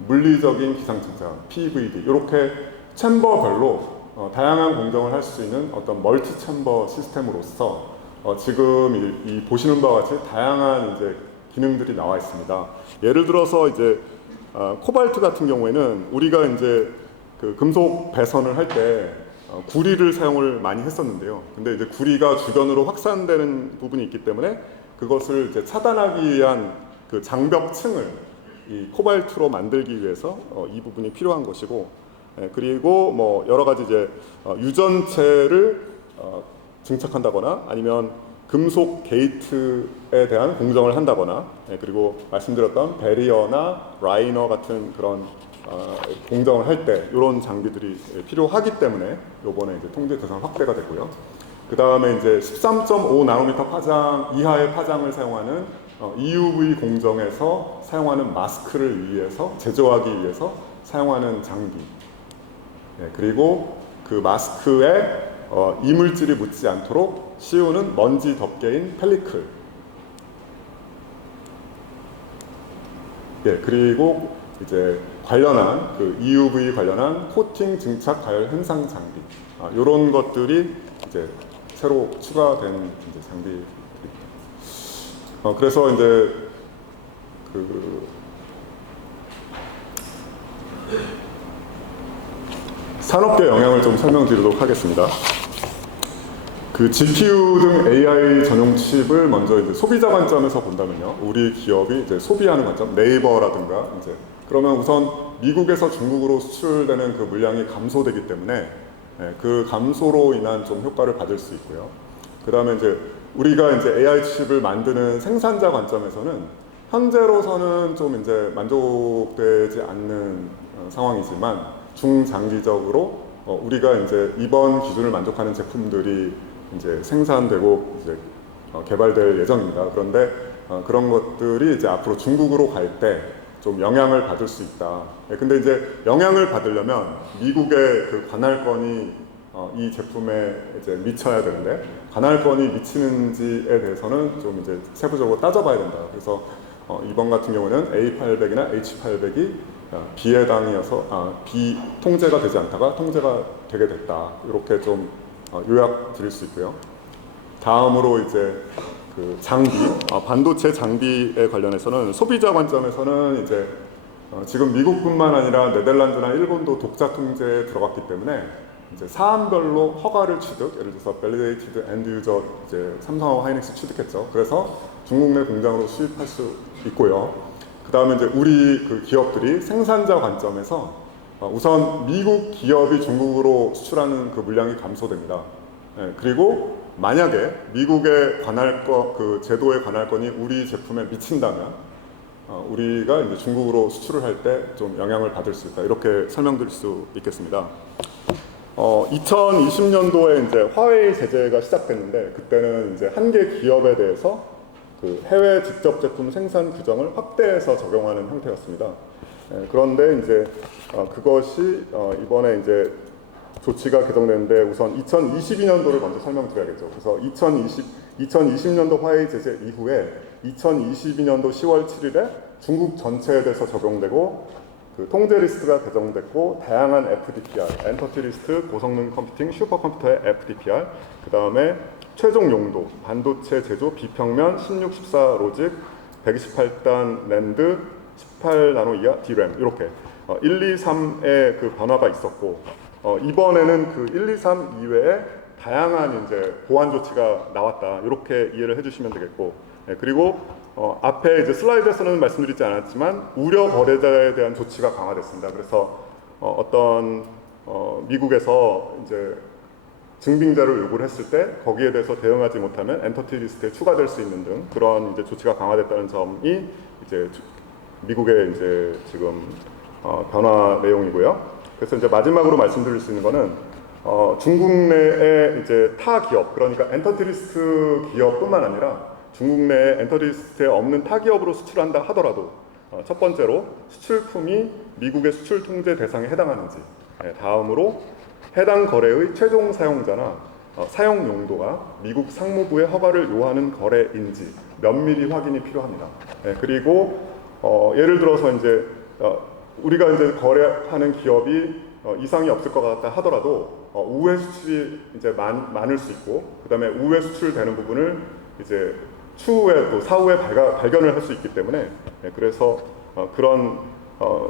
물리적인 기상 증착 PVD 이렇게 챔버별로 다양한 공정을 할 수 있는 어떤 멀티 챔버 시스템으로서 지금 이 보시는 바와 같이 다양한 이제 기능들이 나와 있습니다. 예를 들어서 이제 코발트 같은 경우에는 우리가 이제 그 금속 배선을 할 때 구리를 사용을 많이 했었는데요. 근데 이제 구리가 주변으로 확산되는 부분이 있기 때문에 그것을 이제 차단하기 위한 그 장벽층을 이 코발트로 만들기 위해서 이 부분이 필요한 것이고, 그리고 뭐 여러 가지 이제 유전체를 증착한다거나 아니면 금속 게이트에 대한 공정을 한다거나, 그리고 말씀드렸던 베리어나 라이너 같은 그런 공정을 할 때 이런 장비들이 필요하기 때문에 이번에 이제 통제 대상 확대가 됐고요. 그 다음에 이제 13.5 나노미터 파장 이하의 파장을 사용하는 EUV 공정에서 사용하는 마스크를 위해서 제조하기 위해서 사용하는 장비. 그리고 그 마스크에 이물질이 묻지 않도록 씌우는 먼지 덮개인 펠리클. 그리고 이제 관련한 그 EUV 관련한 코팅 증착 가열 현상 장비. 이런 것들이 이제 새로 추가된 이제 장비입니다. 그래서 이제 산업계 영향을 좀 설명드리도록 하겠습니다. 그 GPU 등 AI 전용 칩을 먼저 이제 소비자 관점에서 본다면요, 우리 기업이 이제 소비하는 관점, 네이버라든가 이제 그러면 우선 미국에서 중국으로 수출되는 그 물량이 감소되기 때문에 그 감소로 인한 좀 효과를 받을 수 있고요. 그 다음에 이제 우리가 이제 AI 칩을 만드는 생산자 관점에서는 현재로서는 좀 이제 만족되지 않는 상황이지만 중장기적으로 우리가 이제 이번 기준을 만족하는 제품들이 이제 생산되고 이제 개발될 예정입니다. 그런데 그런 것들이 이제 앞으로 중국으로 갈 때 좀 영향을 받을 수 있다. 근데 이제 영향을 받으려면 미국의 그 관할권이 이 제품에 이제 미쳐야 되는데 관할권이 미치는지에 대해서는 좀 이제 세부적으로 따져봐야 된다. 그래서 이번 같은 경우는 A800이나 H800이 비해당이어서 비통제가 되지 않다가 통제가 되게 됐다. 이렇게 좀 요약 드릴 수 있고요. 다음으로 이제 그 장비, 반도체 장비에 관련해서는 소비자 관점에서는 이제 지금 미국뿐만 아니라 네덜란드나 일본도 독자 통제에 들어갔기 때문에 이제 사안별로 허가를 취득, 예를 들어서 Validated End User 이제 삼성하고 하이닉스 취득했죠. 그래서 중국 내 공장으로 수입할 수 있고요. 그 다음에 이제 우리 그 기업들이 생산자 관점에서 우선 미국 기업이 중국으로 수출하는 그 물량이 감소됩니다. 그리고 만약에 미국의 관할권, 그 제도의 관할권이 우리 제품에 미친다면 우리가 이제 중국으로 수출을 할 때 좀 영향을 받을 수 있다. 이렇게 설명드릴 수 있겠습니다. 2020년도에 이제 화웨이 제재가 시작됐는데 그때는 이제 한 개 기업에 대해서 그 해외 직접 제품 생산 규정을 확대해서 적용하는 형태였습니다. 그런데 이제 그것이 이번에 이제 조치가 개정되는데 우선 2022년도를 먼저 설명드려야겠죠. 그래서 2020년도 화웨이 제재 이후에 2022년도 10월 7일에 중국 전체에 대해서 적용되고 그 통제 리스트가 개정됐고 다양한 FDPR, 엔터티 리스트, 고성능 컴퓨팅, 슈퍼컴퓨터의 FDPR, 그 다음에 최종 용도, 반도체 제조, 비평면, 16, 14 로직, 128단 랜드, 18나노 이하 DRAM 이렇게 1, 2, 3의 그 변화가 있었고 이번에는 그 1, 2, 3 이외에 다양한 이제 보완 조치가 나왔다 이렇게 이해를 해주시면 되겠고 그리고 앞에 이제 슬라이드에서는 말씀드리지 않았지만 우려 거래자에 대한 조치가 강화됐습니다. 그래서 미국에서 이제 증빙자를 요구를 했을 때 거기에 대해서 대응하지 못하면 엔터티 리스트에 추가될 수 있는 등 그런 이제 조치가 강화됐다는 점이 이제 미국의 이제 지금 변화 내용이고요. 그래서 이제 마지막으로 말씀드릴 수 있는 거는 중국 내에 이제 타 기업 그러니까 엔터티 리스트 기업뿐만 아니라 중국 내 엔터티 리스트에 없는 타 기업으로 수출한다 하더라도 첫 번째로 수출품이 미국의 수출 통제 대상에 해당하는지 다음으로 해당 거래의 최종 사용자나 사용 용도가 미국 상무부의 허가를 요하는 거래인지 면밀히 확인이 필요합니다. 그리고 예를 들어서 이제 우리가 이제 거래하는 기업이 이상이 없을 것 같다 하더라도 우회 수출이 이제 많을 수 있고 그다음에 우회 수출되는 부분을 이제 추후에 또 사후에 발견을 할 수 있기 때문에 그래서 그런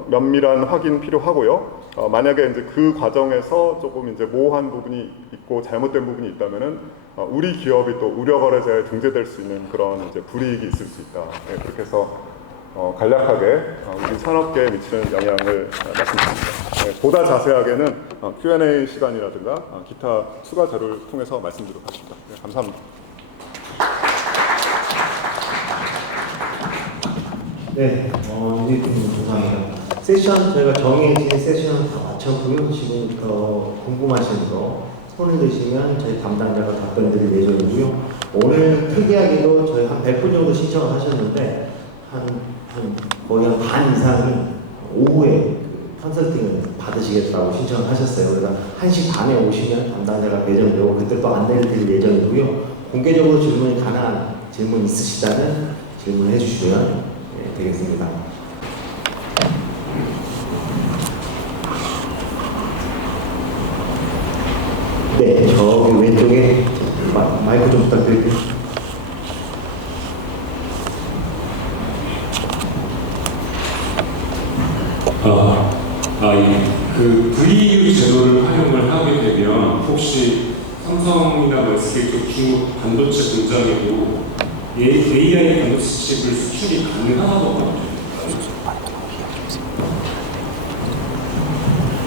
면밀한 확인 필요하고요. 만약에 이제 그 과정에서 조금 이제 모호한 부분이 있고 잘못된 부분이 있다면은 우리 기업이 또 우려 거래자에 등재될 수 있는 그런 이제 불이익이 있을 수 있다. 그렇게 해서 간략하게 우리 산업계에 미치는 영향을 말씀드립니다. 보다 자세하게는 Q&A 시간이라든가 기타 추가 자료를 통해서 말씀드리도록 하겠습니다. 감사합니다. 네, 이제 좀 조상이다. 세션 저희가 정해진 세션은 다 마쳤고요. 지금부터 궁금하신 거 손을 드시면 저희 담당자가 답변드릴 예정이고요. 오늘 특이하게도 저희 한 100분 정도 신청을 하셨는데 거의 한 반 이상이 오후에 컨설팅을 받으시겠다고 신청을 하셨어요. 그래서 1시 반에 오시면 담당자가 배정되고 그때 또 안내를 드릴 예정이고요. 공개적으로 질문이 가능한 질문 있으시다면 질문해 주시면 되겠습니다. 네, 저기 왼쪽에 마이크 좀 부탁드릴게요. 그 VU 제도를 활용을 하게 되면 혹시 삼성이나 SK 쪽 중국 반도체 공장에도 AI 반도체 칩을 수출이 가능하다고 합니다.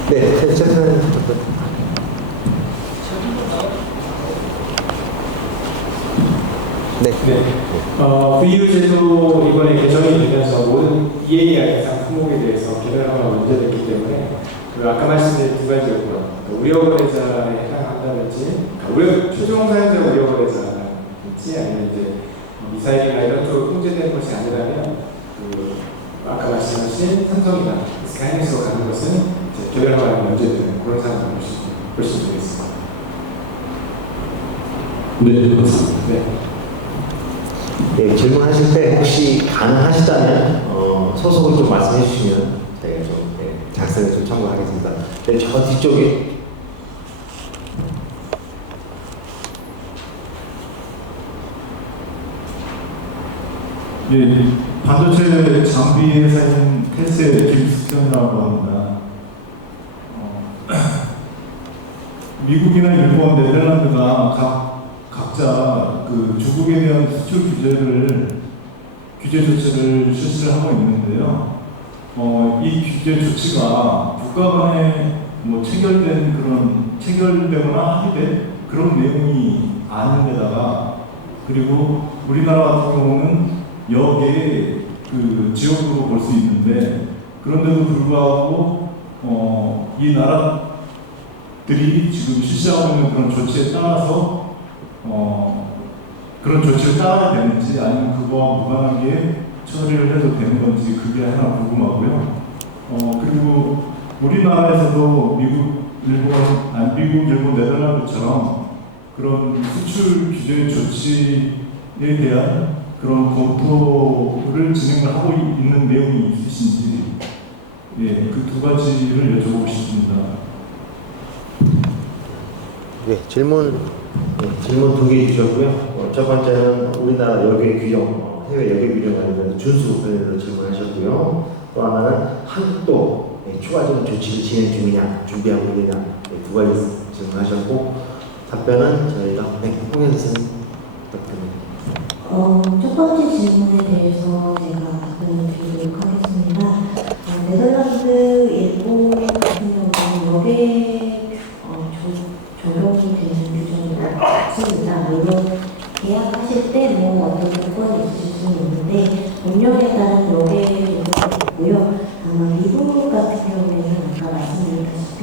네, VU 제도 이번에 개정이 되면서 모든 EAI 상품목에 대해서 개별화가 문제됐기 때문에 아까 말씀드린 두 가지였고요. 우려 거래자에 해당한다든지 최종 사용자 우려 거래자든지 아니면 이제 미사일이나 이런 쪽으로 통제되는 것이 아니라면 아까 말씀하신 삼성이나 SK하이닉스로 가는 것은 이제 개별화가 문제되는 그런 상황을 보시면 되겠습니다. 네, 그렇습니다. 네. 네, 질문하실 때 혹시 가능하시다면 소속을 좀 말씀해 주시면 저희가 좀 작성에 좀 참고하겠습니다. 네, 저 뒤쪽에 예, 반도체 장비 회사인 텔스의 김숙현이라고 합니다. 미국이나 일본, 네덜란드가 각자 그 중국에 대한 수출 규제 조치를 실시를 하고 있는데요. 이 규제 조치가 국가 간에 체결되거나 합의된 그런 내용이 아닌데다가 그리고 우리나라 같은 경우는 여기에 그 지역으로 볼 수 있는데 그런데도 불구하고 이 나라 기업들이 지금 실시하고 있는 그런 조치에 따라서 그런 조치를 따라야 되는지 아니면 그거와 무관하게 처리를 해도 되는 건지 그게 하나 궁금하고요. 그리고 우리나라에서도 미국, 일본, 네덜란드처럼 그런 수출 규제 조치에 대한 그런 검토를 진행을 하고 있는 내용이 있으신지, 예, 그 두 가지를 여쭤보고 싶습니다. 네, 질문 두 개 주셨고요. 첫 번째는 우리나라 여객 규정, 해외 여객 규정 관련해서 준수 관련해서 질문하셨고요. 또 하나는 한국도 추가적인 조치를 진행 중이냐, 준비하고 있느냐, 두 가지 질문하셨고, 답변은 저희가 홍현 선생님 부탁드립니다. 첫 번째 질문에 대해서 제가 답변을 드리도록 하겠습니다. 네덜란드, 일본 같은 경우는 여객 적용이 되는 규정이 없습니다. 물론 계약하실 때 어떤 조건이 있을 수는 있는데 법령에 따른 여객 조건이 있고요. 다만 미국 같은 경우에는 아까 말씀드렸다시피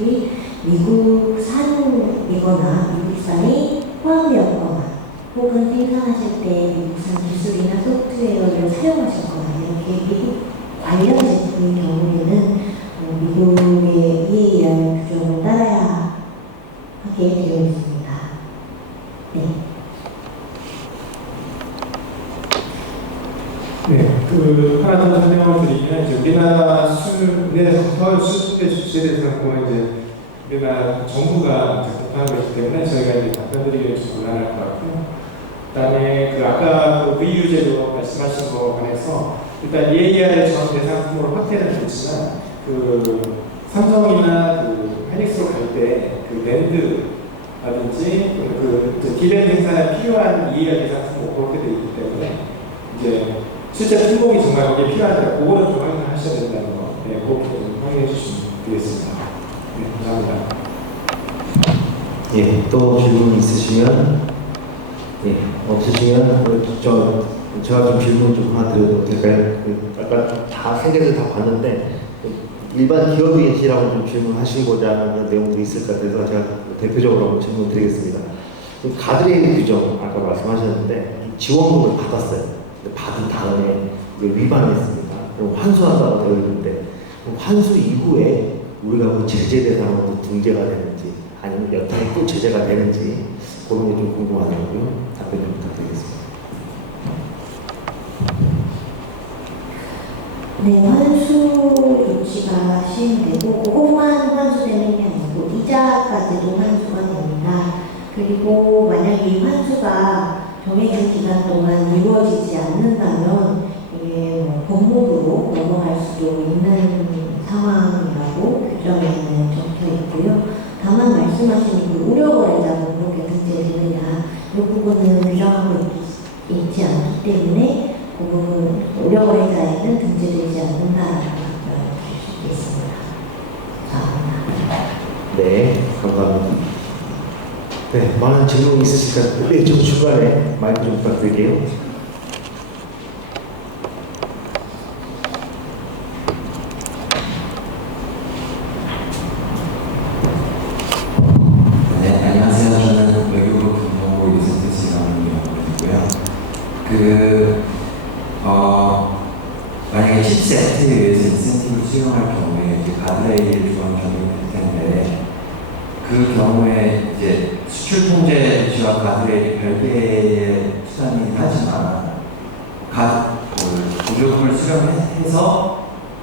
미국산이거나 미국산이 포함되었거나 혹은 생산하실 때 미국산 기술이나 소프트웨어를 사용하셨거나 이렇게 미국 관련 제품의 경우에는 미국의 EAR 규정을 따라야 하게 되어 있습니다. 네. 네, 하나 더 설명을 드리면 이제 우리나라 수출에서 수출의 조치에 대해서 보면 이제 우리나라 정부가 접하고 있기 때문에 저희가 이제 답변드리기는 좀 곤란할 것 같고요. 그다음에 아까 VU 제도 말씀하신 거 관해서 일단 EAR의 전 대상 규모를 확대는 좋지만 삼성이나 하이닉스로 갈 때 랜드라든지 디램 생산에 필요한 EAR 대상 규모 그렇게 돼 있기 때문에 이제 실제 품목이 정말 거기에 필요한데 그거는 좀 확인하셔야 된다는 거, 네, 그렇게 좀 확인해 주시면 되겠습니다. 네, 감사합니다. 예, 또 질문 있으시면, 예, 없으시면 제가 좀 질문 좀 하나 드려도 될까요? 아까 다 세 개를 다 봤는데 일반 기업인이시라고 좀 질문하시고자 하는 내용도 있을 것 같아서 제가 대표적으로 한번 질문 드리겠습니다. 가드레일 규정 아까 말씀하셨는데 지원금을 받았어요. 받은 다음에 위반했습니다. 그럼 환수한다고 되어 있는데 환수 이후에 우리가 그 제재 대상으로 등재가 되는지 아니면 여타에 또 제재가 되는지 그런 게 좀 궁금하더라고요. 답변 좀 부탁드리겠습니다. 네, 환수 조치가 시행되고 그것만 환수되는 게 아니고 이자까지도 환수가 됩니다. 그리고 만약에 이 환수가 정해진 기간 동안 이루어지지 않는다면 이게 법목으로 넘어갈 수도 있는 상황이라고 규정에는 적혀 있고요. 다만 말씀하신 우려거래자는 그렇게 등재되느냐 이 부분은 규정하고 있지 않기 때문에 그 부분 우려거래자에는 등재되지 않는다라고 답변을 드릴 수 있습니다. 감사합니다. 네, 감사합니다. 네, 많은 질문 있으실까요? 네, 좀 중간에 마이크 좀 부탁드릴게요. 네, 안녕하세요. 저는 외교부 근무부 유센터스라는 연구원이고요. 만약에 칩셋에 의해서 인센티브를 수용할 경우에 이제 가드레일 조항 적용될 텐데 그 경우에 이제 수출 통제 조치와 가드레일이 별개의 수단이긴 하지만 보조금을 수령해서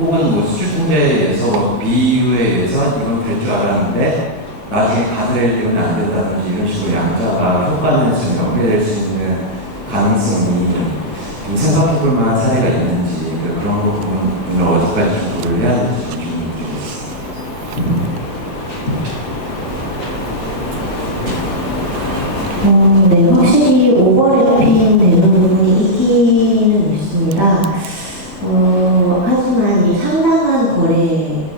혹은 수출 통제에 의해서 비유에 의해서 이건 될 줄 알았는데 나중에 가드레일 때문에 안 된다든지 이런 식으로 양자가 효과면에서 연계될 수 있는 가능성이 좀 생각해볼 만한 사례가 있는지 그런 부분을 어디까지 정보를 해야 될지 좀 네, 확실히 오버래핑 되는 부분이 있기는 있습니다. 하지만 이 상당한 거래,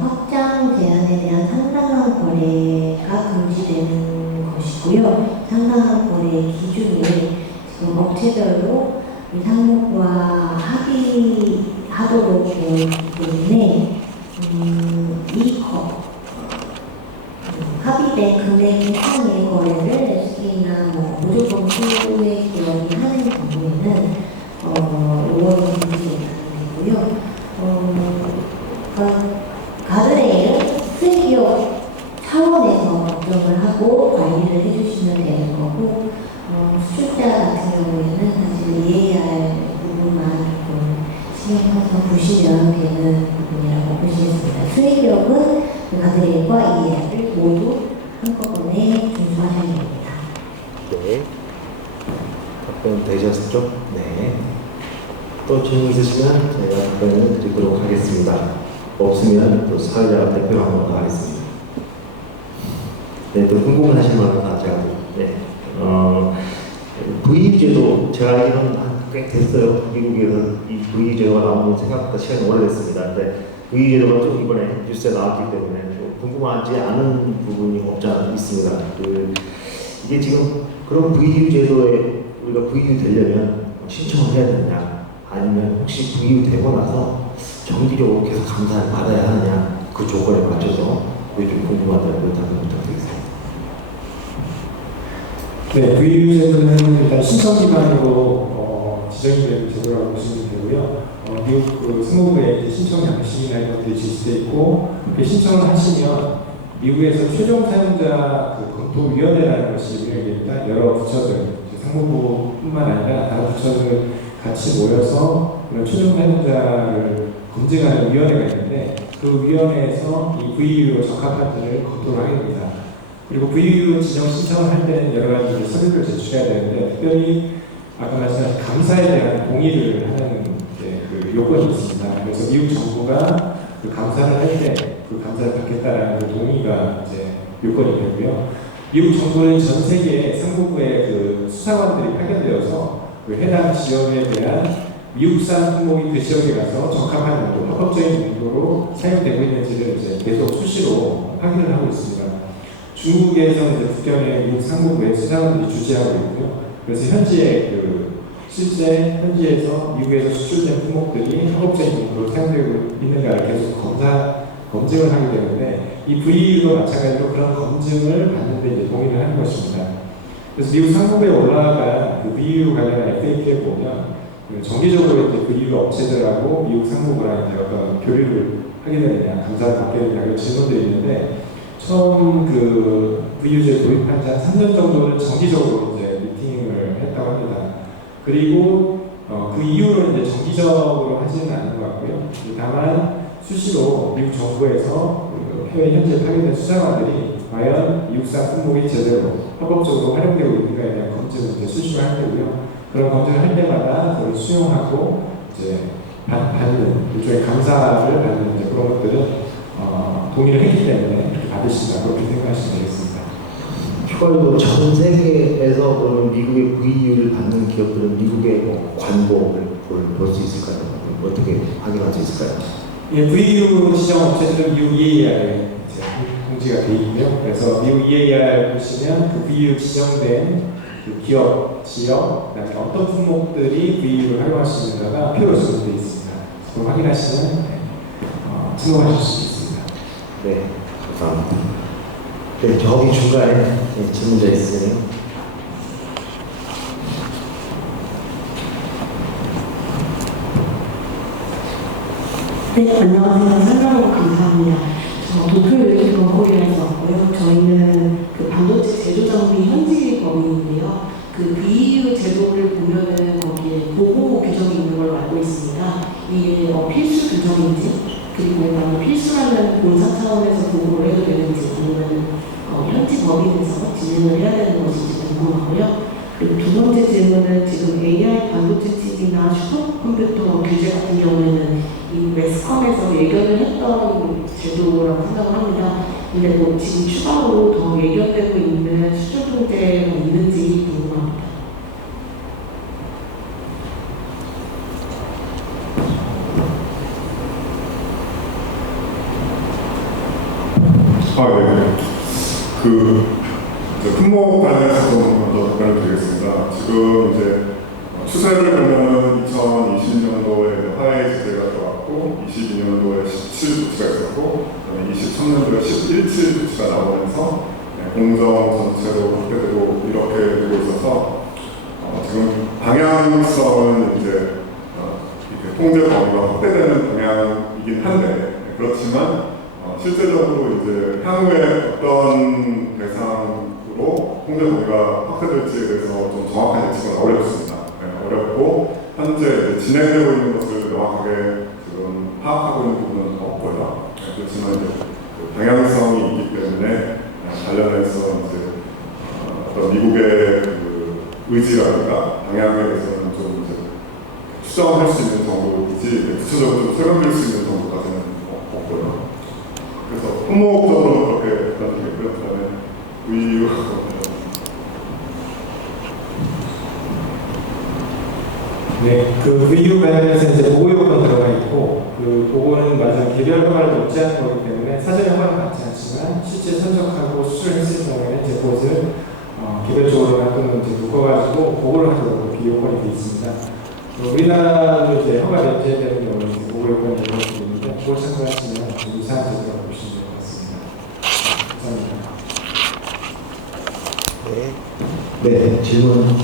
확장 제한에 대한 상당한 거래가 금지되는 것이고요. 상당한 거래 기준이 지금 업체별로 이 상목과 합의하도록 되어 있기 때문에 신청된 금액 이상의 거래를 SK나 보조금 수의 기업이 하는 경우에는 요원이 금지 예상되고요. 가드레일은 수의 기업 차원에서 걱정을 하고 관리를 해주시면 되는 거고, 수출자 같은 경우에는 사실 이해해야 할 부분만 조금 신경 써서 보시면 되는 부분이라고 보시겠습니다. 수의 기업은 가드레일과 이해를 모두 한꺼번에 준수하셔야 됩니다. 네. 답변 되셨죠? 네. 또 질문 있으시면 제가 답변을 드리도록 하겠습니다. 없으면 또 사회자 대표로 한 번 더 하겠습니다. 네, 또 궁금하신 만한 다 제가 네. VU제도 제가 알기로는 꽤 됐어요. 미국에서 이 VU제도가 나온 건 생각보다 시간이 오래됐습니다. 근데 VU제도가 좀 이번에 뉴스에 나왔기 때문에 좀 궁금하지 않은 부분이 없지 않아 있습니다. 이게 지금 그런 VU제도에 우리가 VU 되려면 신청을 해야 되느냐, 아니면 혹시 VU 되고 나서 정기적으로 계속 감사를 받아야 하느냐, 그 조건에 맞춰서 그게 좀 궁금하다고 답변 부탁드리겠습니다. 네, VU 제도는 일단 신청 기반으로 지정이 되는 제도라고 보시면 되고요. 미국 그 스무고의 신청 양식이나 이런 것들이 제시되어 있고, 그 신청을 하시면 미국에서 최종 사용자 그 검토위원회라는 것이 운영이 됩니다. 여러 부처들, 상무부뿐만 아니라 다른 부처들 같이 모여서 그런 최종 사용자를 검증하는 위원회가 있는데, 그 위원회에서 이 VU로 적합한지를 검토를 하게 됩니다. 그리고 VU 지정 신청을 할 때는 여러 가지 서류를 제출해야 되는데, 특별히 아까 말씀하신 감사에 대한 동의를 하는 그 요건이 있습니다. 그래서 미국 정부가 그 감사를 할 때 그 감사를 받겠다라는 그 동의가 이제 요건이 되고요. 미국 정부는 전 세계 상무부의 그 수사관들이 파견되어서 그 해당 지역에 대한 미국산 품목이 그 지역에 가서 적합한 용도, 합법적인 용도로 사용되고 있는지를 이제 계속 수시로 확인을 하고 있습니다. 중국에서 이제 국경에 미국 상무부의 수사관들이 주재하고 있고요. 그래서 현지에 실제 현지에서 미국에서 수출된 품목들이 합법적인 용도로 사용되고 있는가를 계속 검증을 하게 되는데, 이 VU도 마찬가지로 그런 검증을 받는데 이제 동의를 하는 것입니다. 그래서 미국 상무부에 올라간 그 VU 관련한 FAQ에 보면 정기적으로 이제 VU 업체들하고 미국 상무부랑 이제 어떤 교류를 하게 되느냐, 감사를 받게 되느냐 이런 질문들이 있는데, 처음 그 VU제 도입한 지 한 3년 정도는 정기적으로 이제 미팅을 했다고 합니다. 그리고 그 이후로 이제 정기적으로 하지는 않는 것 같고요. 다만 수시로 미국 정부에서 해외 현지에 파견된 수사관들이 과연 미국산 품목이 제대로 합법적으로 활용되고 있는가에 대한 검증을 이제 수시로 할 때고요. 그런 검증을 할 때마다 그걸 수용하고 이제 받는 일종의 감사를 받는 이제 그런 것들은 동의를 했기 때문에 이렇게 받으신다, 그렇게 생각하시면 되겠습니다. 추가로 전 세계에서 그러면 미국의 VU를 받는 기업들은 미국의 관보를 볼 수 있을까요? 어떻게 확인할 수 있을까요? 예, VU 지정 업체들은 미국 EAR에 공지가 되어 있고요. 그래서 미국 EAR 보시면 그 VU 지정된 그 기업, 지역, 그다음에 어떤 품목들이 VU를 활용할 수 있는가가 표로 적용되어 있습니다. 그걸 확인하시면 등록하실 수 있습니다. 네, 감사합니다. 네, 저기 중간에 질문자 있으면. 네, 안녕하세요. 설명 감사합니다. 도쿄 건코리아에서 왔고요. 저희는 그 반도체 제조 장비 현지 법인인데요. 그 VU 제도를 보면은 거기에 보고 규정이 있는 걸로 알고 있습니다. 이게 필수 규정인지, 그리고 만약 필수라면 본사 차원에서 보고를 해도 되는지, 아니면 현지 법인에서 진행을 해야 되는 것인지 궁금하고요. 그리고 두 번째 질문은 지금 AI 반도체 칩이나 슈퍼컴퓨터 규제 같은 경우에는 이 매스컴에서 예견을 했던 제도라고 생각을 합니다. 근데 뭐 지금 추가로 더 예견되고 있는 수출 통제가 있는지 궁금합니다. 네. 품목 관련해서 좀 먼저 답변을 드리겠습니다. 지금 이제 추세를 보면 2020년도에 하나의 주제가 들어왔고, 22년도에 17주체가 있었고, 23년도에 11주체가 나오면서 공정 전체로 확대되고 이렇게 되고 있어서 지금 방향성은 이제 이렇게 통제 범위가 확대되는 방향이긴 한데 그렇지만 실제적으로 이제 향후에 어떤 대상으로 통제 범위가 확대될지에 대해서 좀 정확한 예측은 어렵습니다. 어렵고 현재 이제 진행되고 있는 것을 명확하게 지금 파악하고 있는 부분은 없고요. 그렇지만 이제 그 방향성이 있기 때문에 관련해서 이제 어떤 미국의 그 의지라든가 방향에 대해서는 좀 이제 추정할 수 있는 정도이지 구체적으로 좀 설명드릴 수 있는 정도까지는 없고요. 그래서 품목적으로 그렇게 부담되겠고요. 그다음에 의유 네, 그 VU 관련해서 이제 보고 요건 들어가 있고 그 보고는 맞아 개별 허가를 놓지 않은 거기 때문에 사전 허가는 받지 않지만 실제 선적하고 수술했을 경우에는 이제 그것을 개별적으로나 또는 이제 묶어가지고 보고를 하도록 비요건이 되어 있습니다. 우리나라도 이제 허가 면제되는 경우는 이제 보고 요건이 이루어지고 있는데 그걸 참고하시면 유사한 제도라고 보시면 될 것 같습니다. 감사합니다. 네, 질문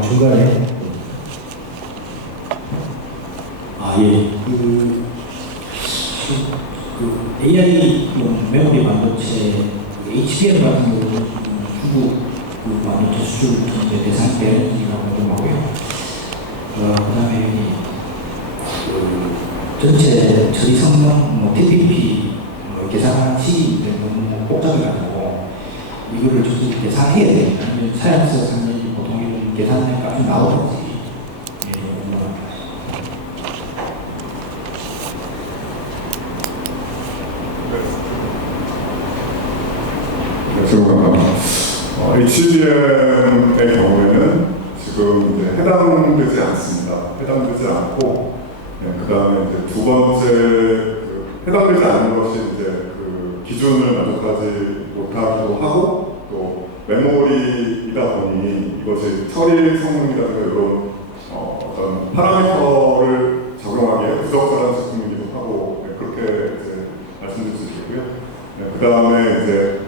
중간에. 예. 그 AI 메모리 반도체 HBM 같은 경우 중국 그 반도체 수출 통제 대상대라고 궁금하고요. 그다음에 전체 처리 성능 TPP 계산하는 치 너무 복잡해가지고 이거를 전체 계산해야 됩니다. 사양서 상면이 보통 이런 계산의 값이 나오든지. HBM의 경우에는 지금 이제 해당되지 않습니다. 해당되지 않고, 그 다음에 이제 두 번째 해당되지 않는 것이 이제 그 기준을 만족하지 못하기도 하고 또 메모리이다 보니 이것이 처리 성능이라든가 이런 어떤 파라미터를 적용하기에 부적절한 제품이기도 하고 그렇게 이제 말씀드릴 수 있겠고요. 그 다음에 이제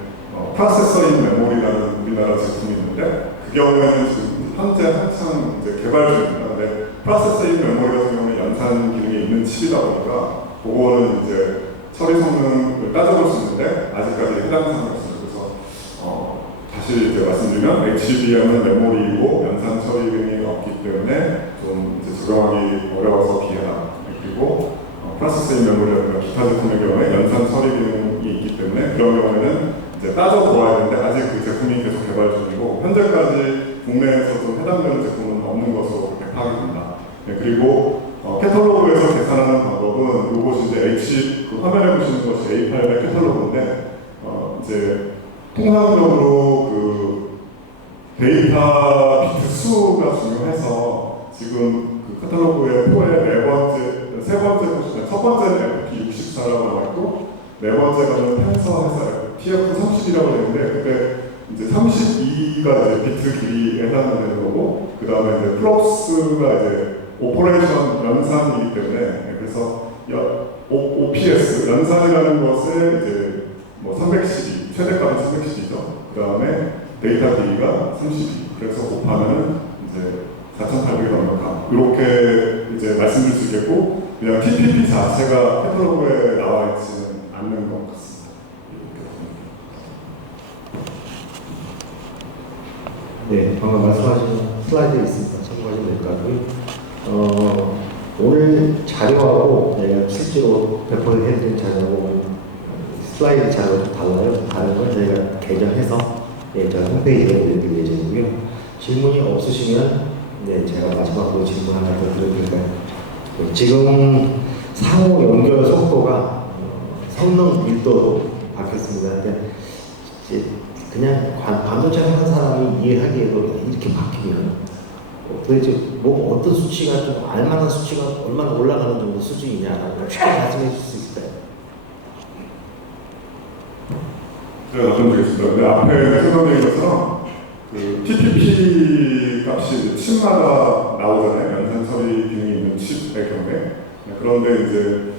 프로세서인 메모리라는 우리나라 제품이 있는데 그 경우에는 지금 현재 한창 이제 개발 중입니다. 근데 프로세서인 메모리 같은 경우는 연산 기능이 있는 칩이다 보니까 그거는 이제 처리 성능을 따져볼 수 있는데 아직까지 해당 사항이 없습니다. 그래서 다시 이제 말씀드리면 HBM은 메모리이고 연산 처리 기능이 없기 때문에 좀 이제 적용하기 어려워서 기회다. 그리고 프로세서인 메모리라든가 기타 제품의 경우에 연산 처리 기능이 있기 때문에 그런 경우에는 이제 따져보아야 되는데 아직 그 제품이 계속 개발 중이고 현재까지 국내에서 좀 해당되는 제품은 없는 것으로 그렇게 파악이 됩니다. 네, 그리고 캐탈로그에서 계산하는 방법은 이것이 이제 그 화면에 보시는 것이 A800 캐탈로그인데 이제 통상적으로 그 데이터 비트 수가 중요해서 지금 그 캐탈로그의 포의 세 번째 보시면 첫 번째는 FP64라고 나와있고 네 번째가는 펜서에서 TF30이라고 되는데 그때 이제 32가 이제 비트 길이에 해당되는 거고 그 다음에 이제 플럭스가 이제 오퍼레이션 연산이기 때문에 그래서 OPS 연산이라는 것을 이제 뭐 312 최대값이 312죠. 그 다음에 데이터 길이가 32 그래서 곱하면 이제 4,800이 넉넉함 이렇게 이제 말씀드릴 수 있겠고 그냥 TPP 자체가 캐탈로그에 나와 있지는 않는 것 같습니다. 네, 방금 말씀하신 슬라이드 있습니다. 참고하시면 될 것 같고요. 오늘 자료하고 저희가 실제로 배포해드린 자료하고 슬라이드 자료가 좀 달라요. 다른 걸 저희가 개정해서 저희 홈페이지에 올려드릴 예정이고요. 질문이 없으시면 제가 마지막으로 질문 하나 더 드릴 테니까요. 지금 상호 연결 속도가 성능 밀도로 바뀌었습니다. 이제 그냥 반도체 하는 사람이 이해하기에도 이렇게 바뀌면 도대체 뭐 어떤 수치가 좀 알만한 수치가 얼마나 올라가는 정도 수준이냐라고 쉽게 말씀해 주실 수 있을까요? 제가 말씀드리겠습니다. 근데 앞에 설명드린 것처럼 그 TPP 값이 칩마다 나오잖아요. 연산 처리 기능이 있는 칩의 경우에. 그런데 이제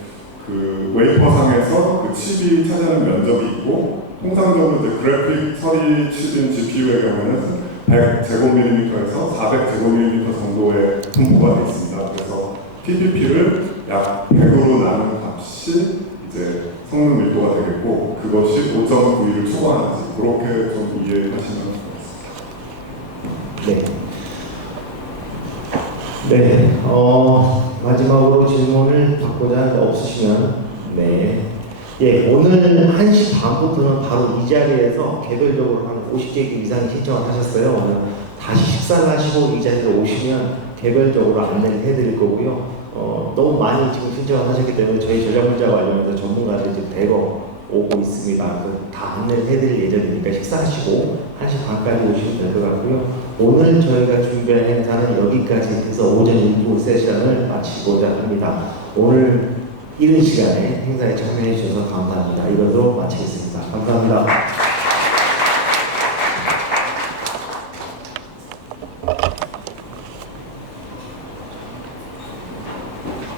그 웨이퍼상에서 그 칩이 차지하는 면적이 있고 통상적으로 이제 그래픽 처리 칩인 GPU의 경우는 100제곱밀리미터에서 400제곱밀리미터 정도의 분포가 되어 있습니다. 그래서 PPP를 약 100으로 나눈 값이 이제 성능 밀도가 되겠고, 그것이 5.9를 초과하는지 그렇게 좀 이해하시면 네. 네. 마지막으로 질문을 받고자 하는데 없으시면, 네. 예, 오늘 1시 반부터는 바로 이 자리에서 개별적으로 한 50개 이상 신청을 하셨어요. 오늘 다시 식사를 하시고 이 자리에 오시면 개별적으로 안내를 해드릴 거고요. 너무 많이 지금 신청을 하셨기 때문에 저희 전략문자 관련해서 전문가들이 지금 대거 오고 있습니다. 다 안내를 해드릴 예정이니까 식사하시고 1시 반까지 오시면 될 것 같고요. 오늘 저희가 준비한 행사는 여기까지 해서 오전 1부 세션을 마치고자 합니다. 오늘 이른 시간에 행사에 참여해 주셔서 감사합니다. 이것으로 마치겠습니다. 감사합니다.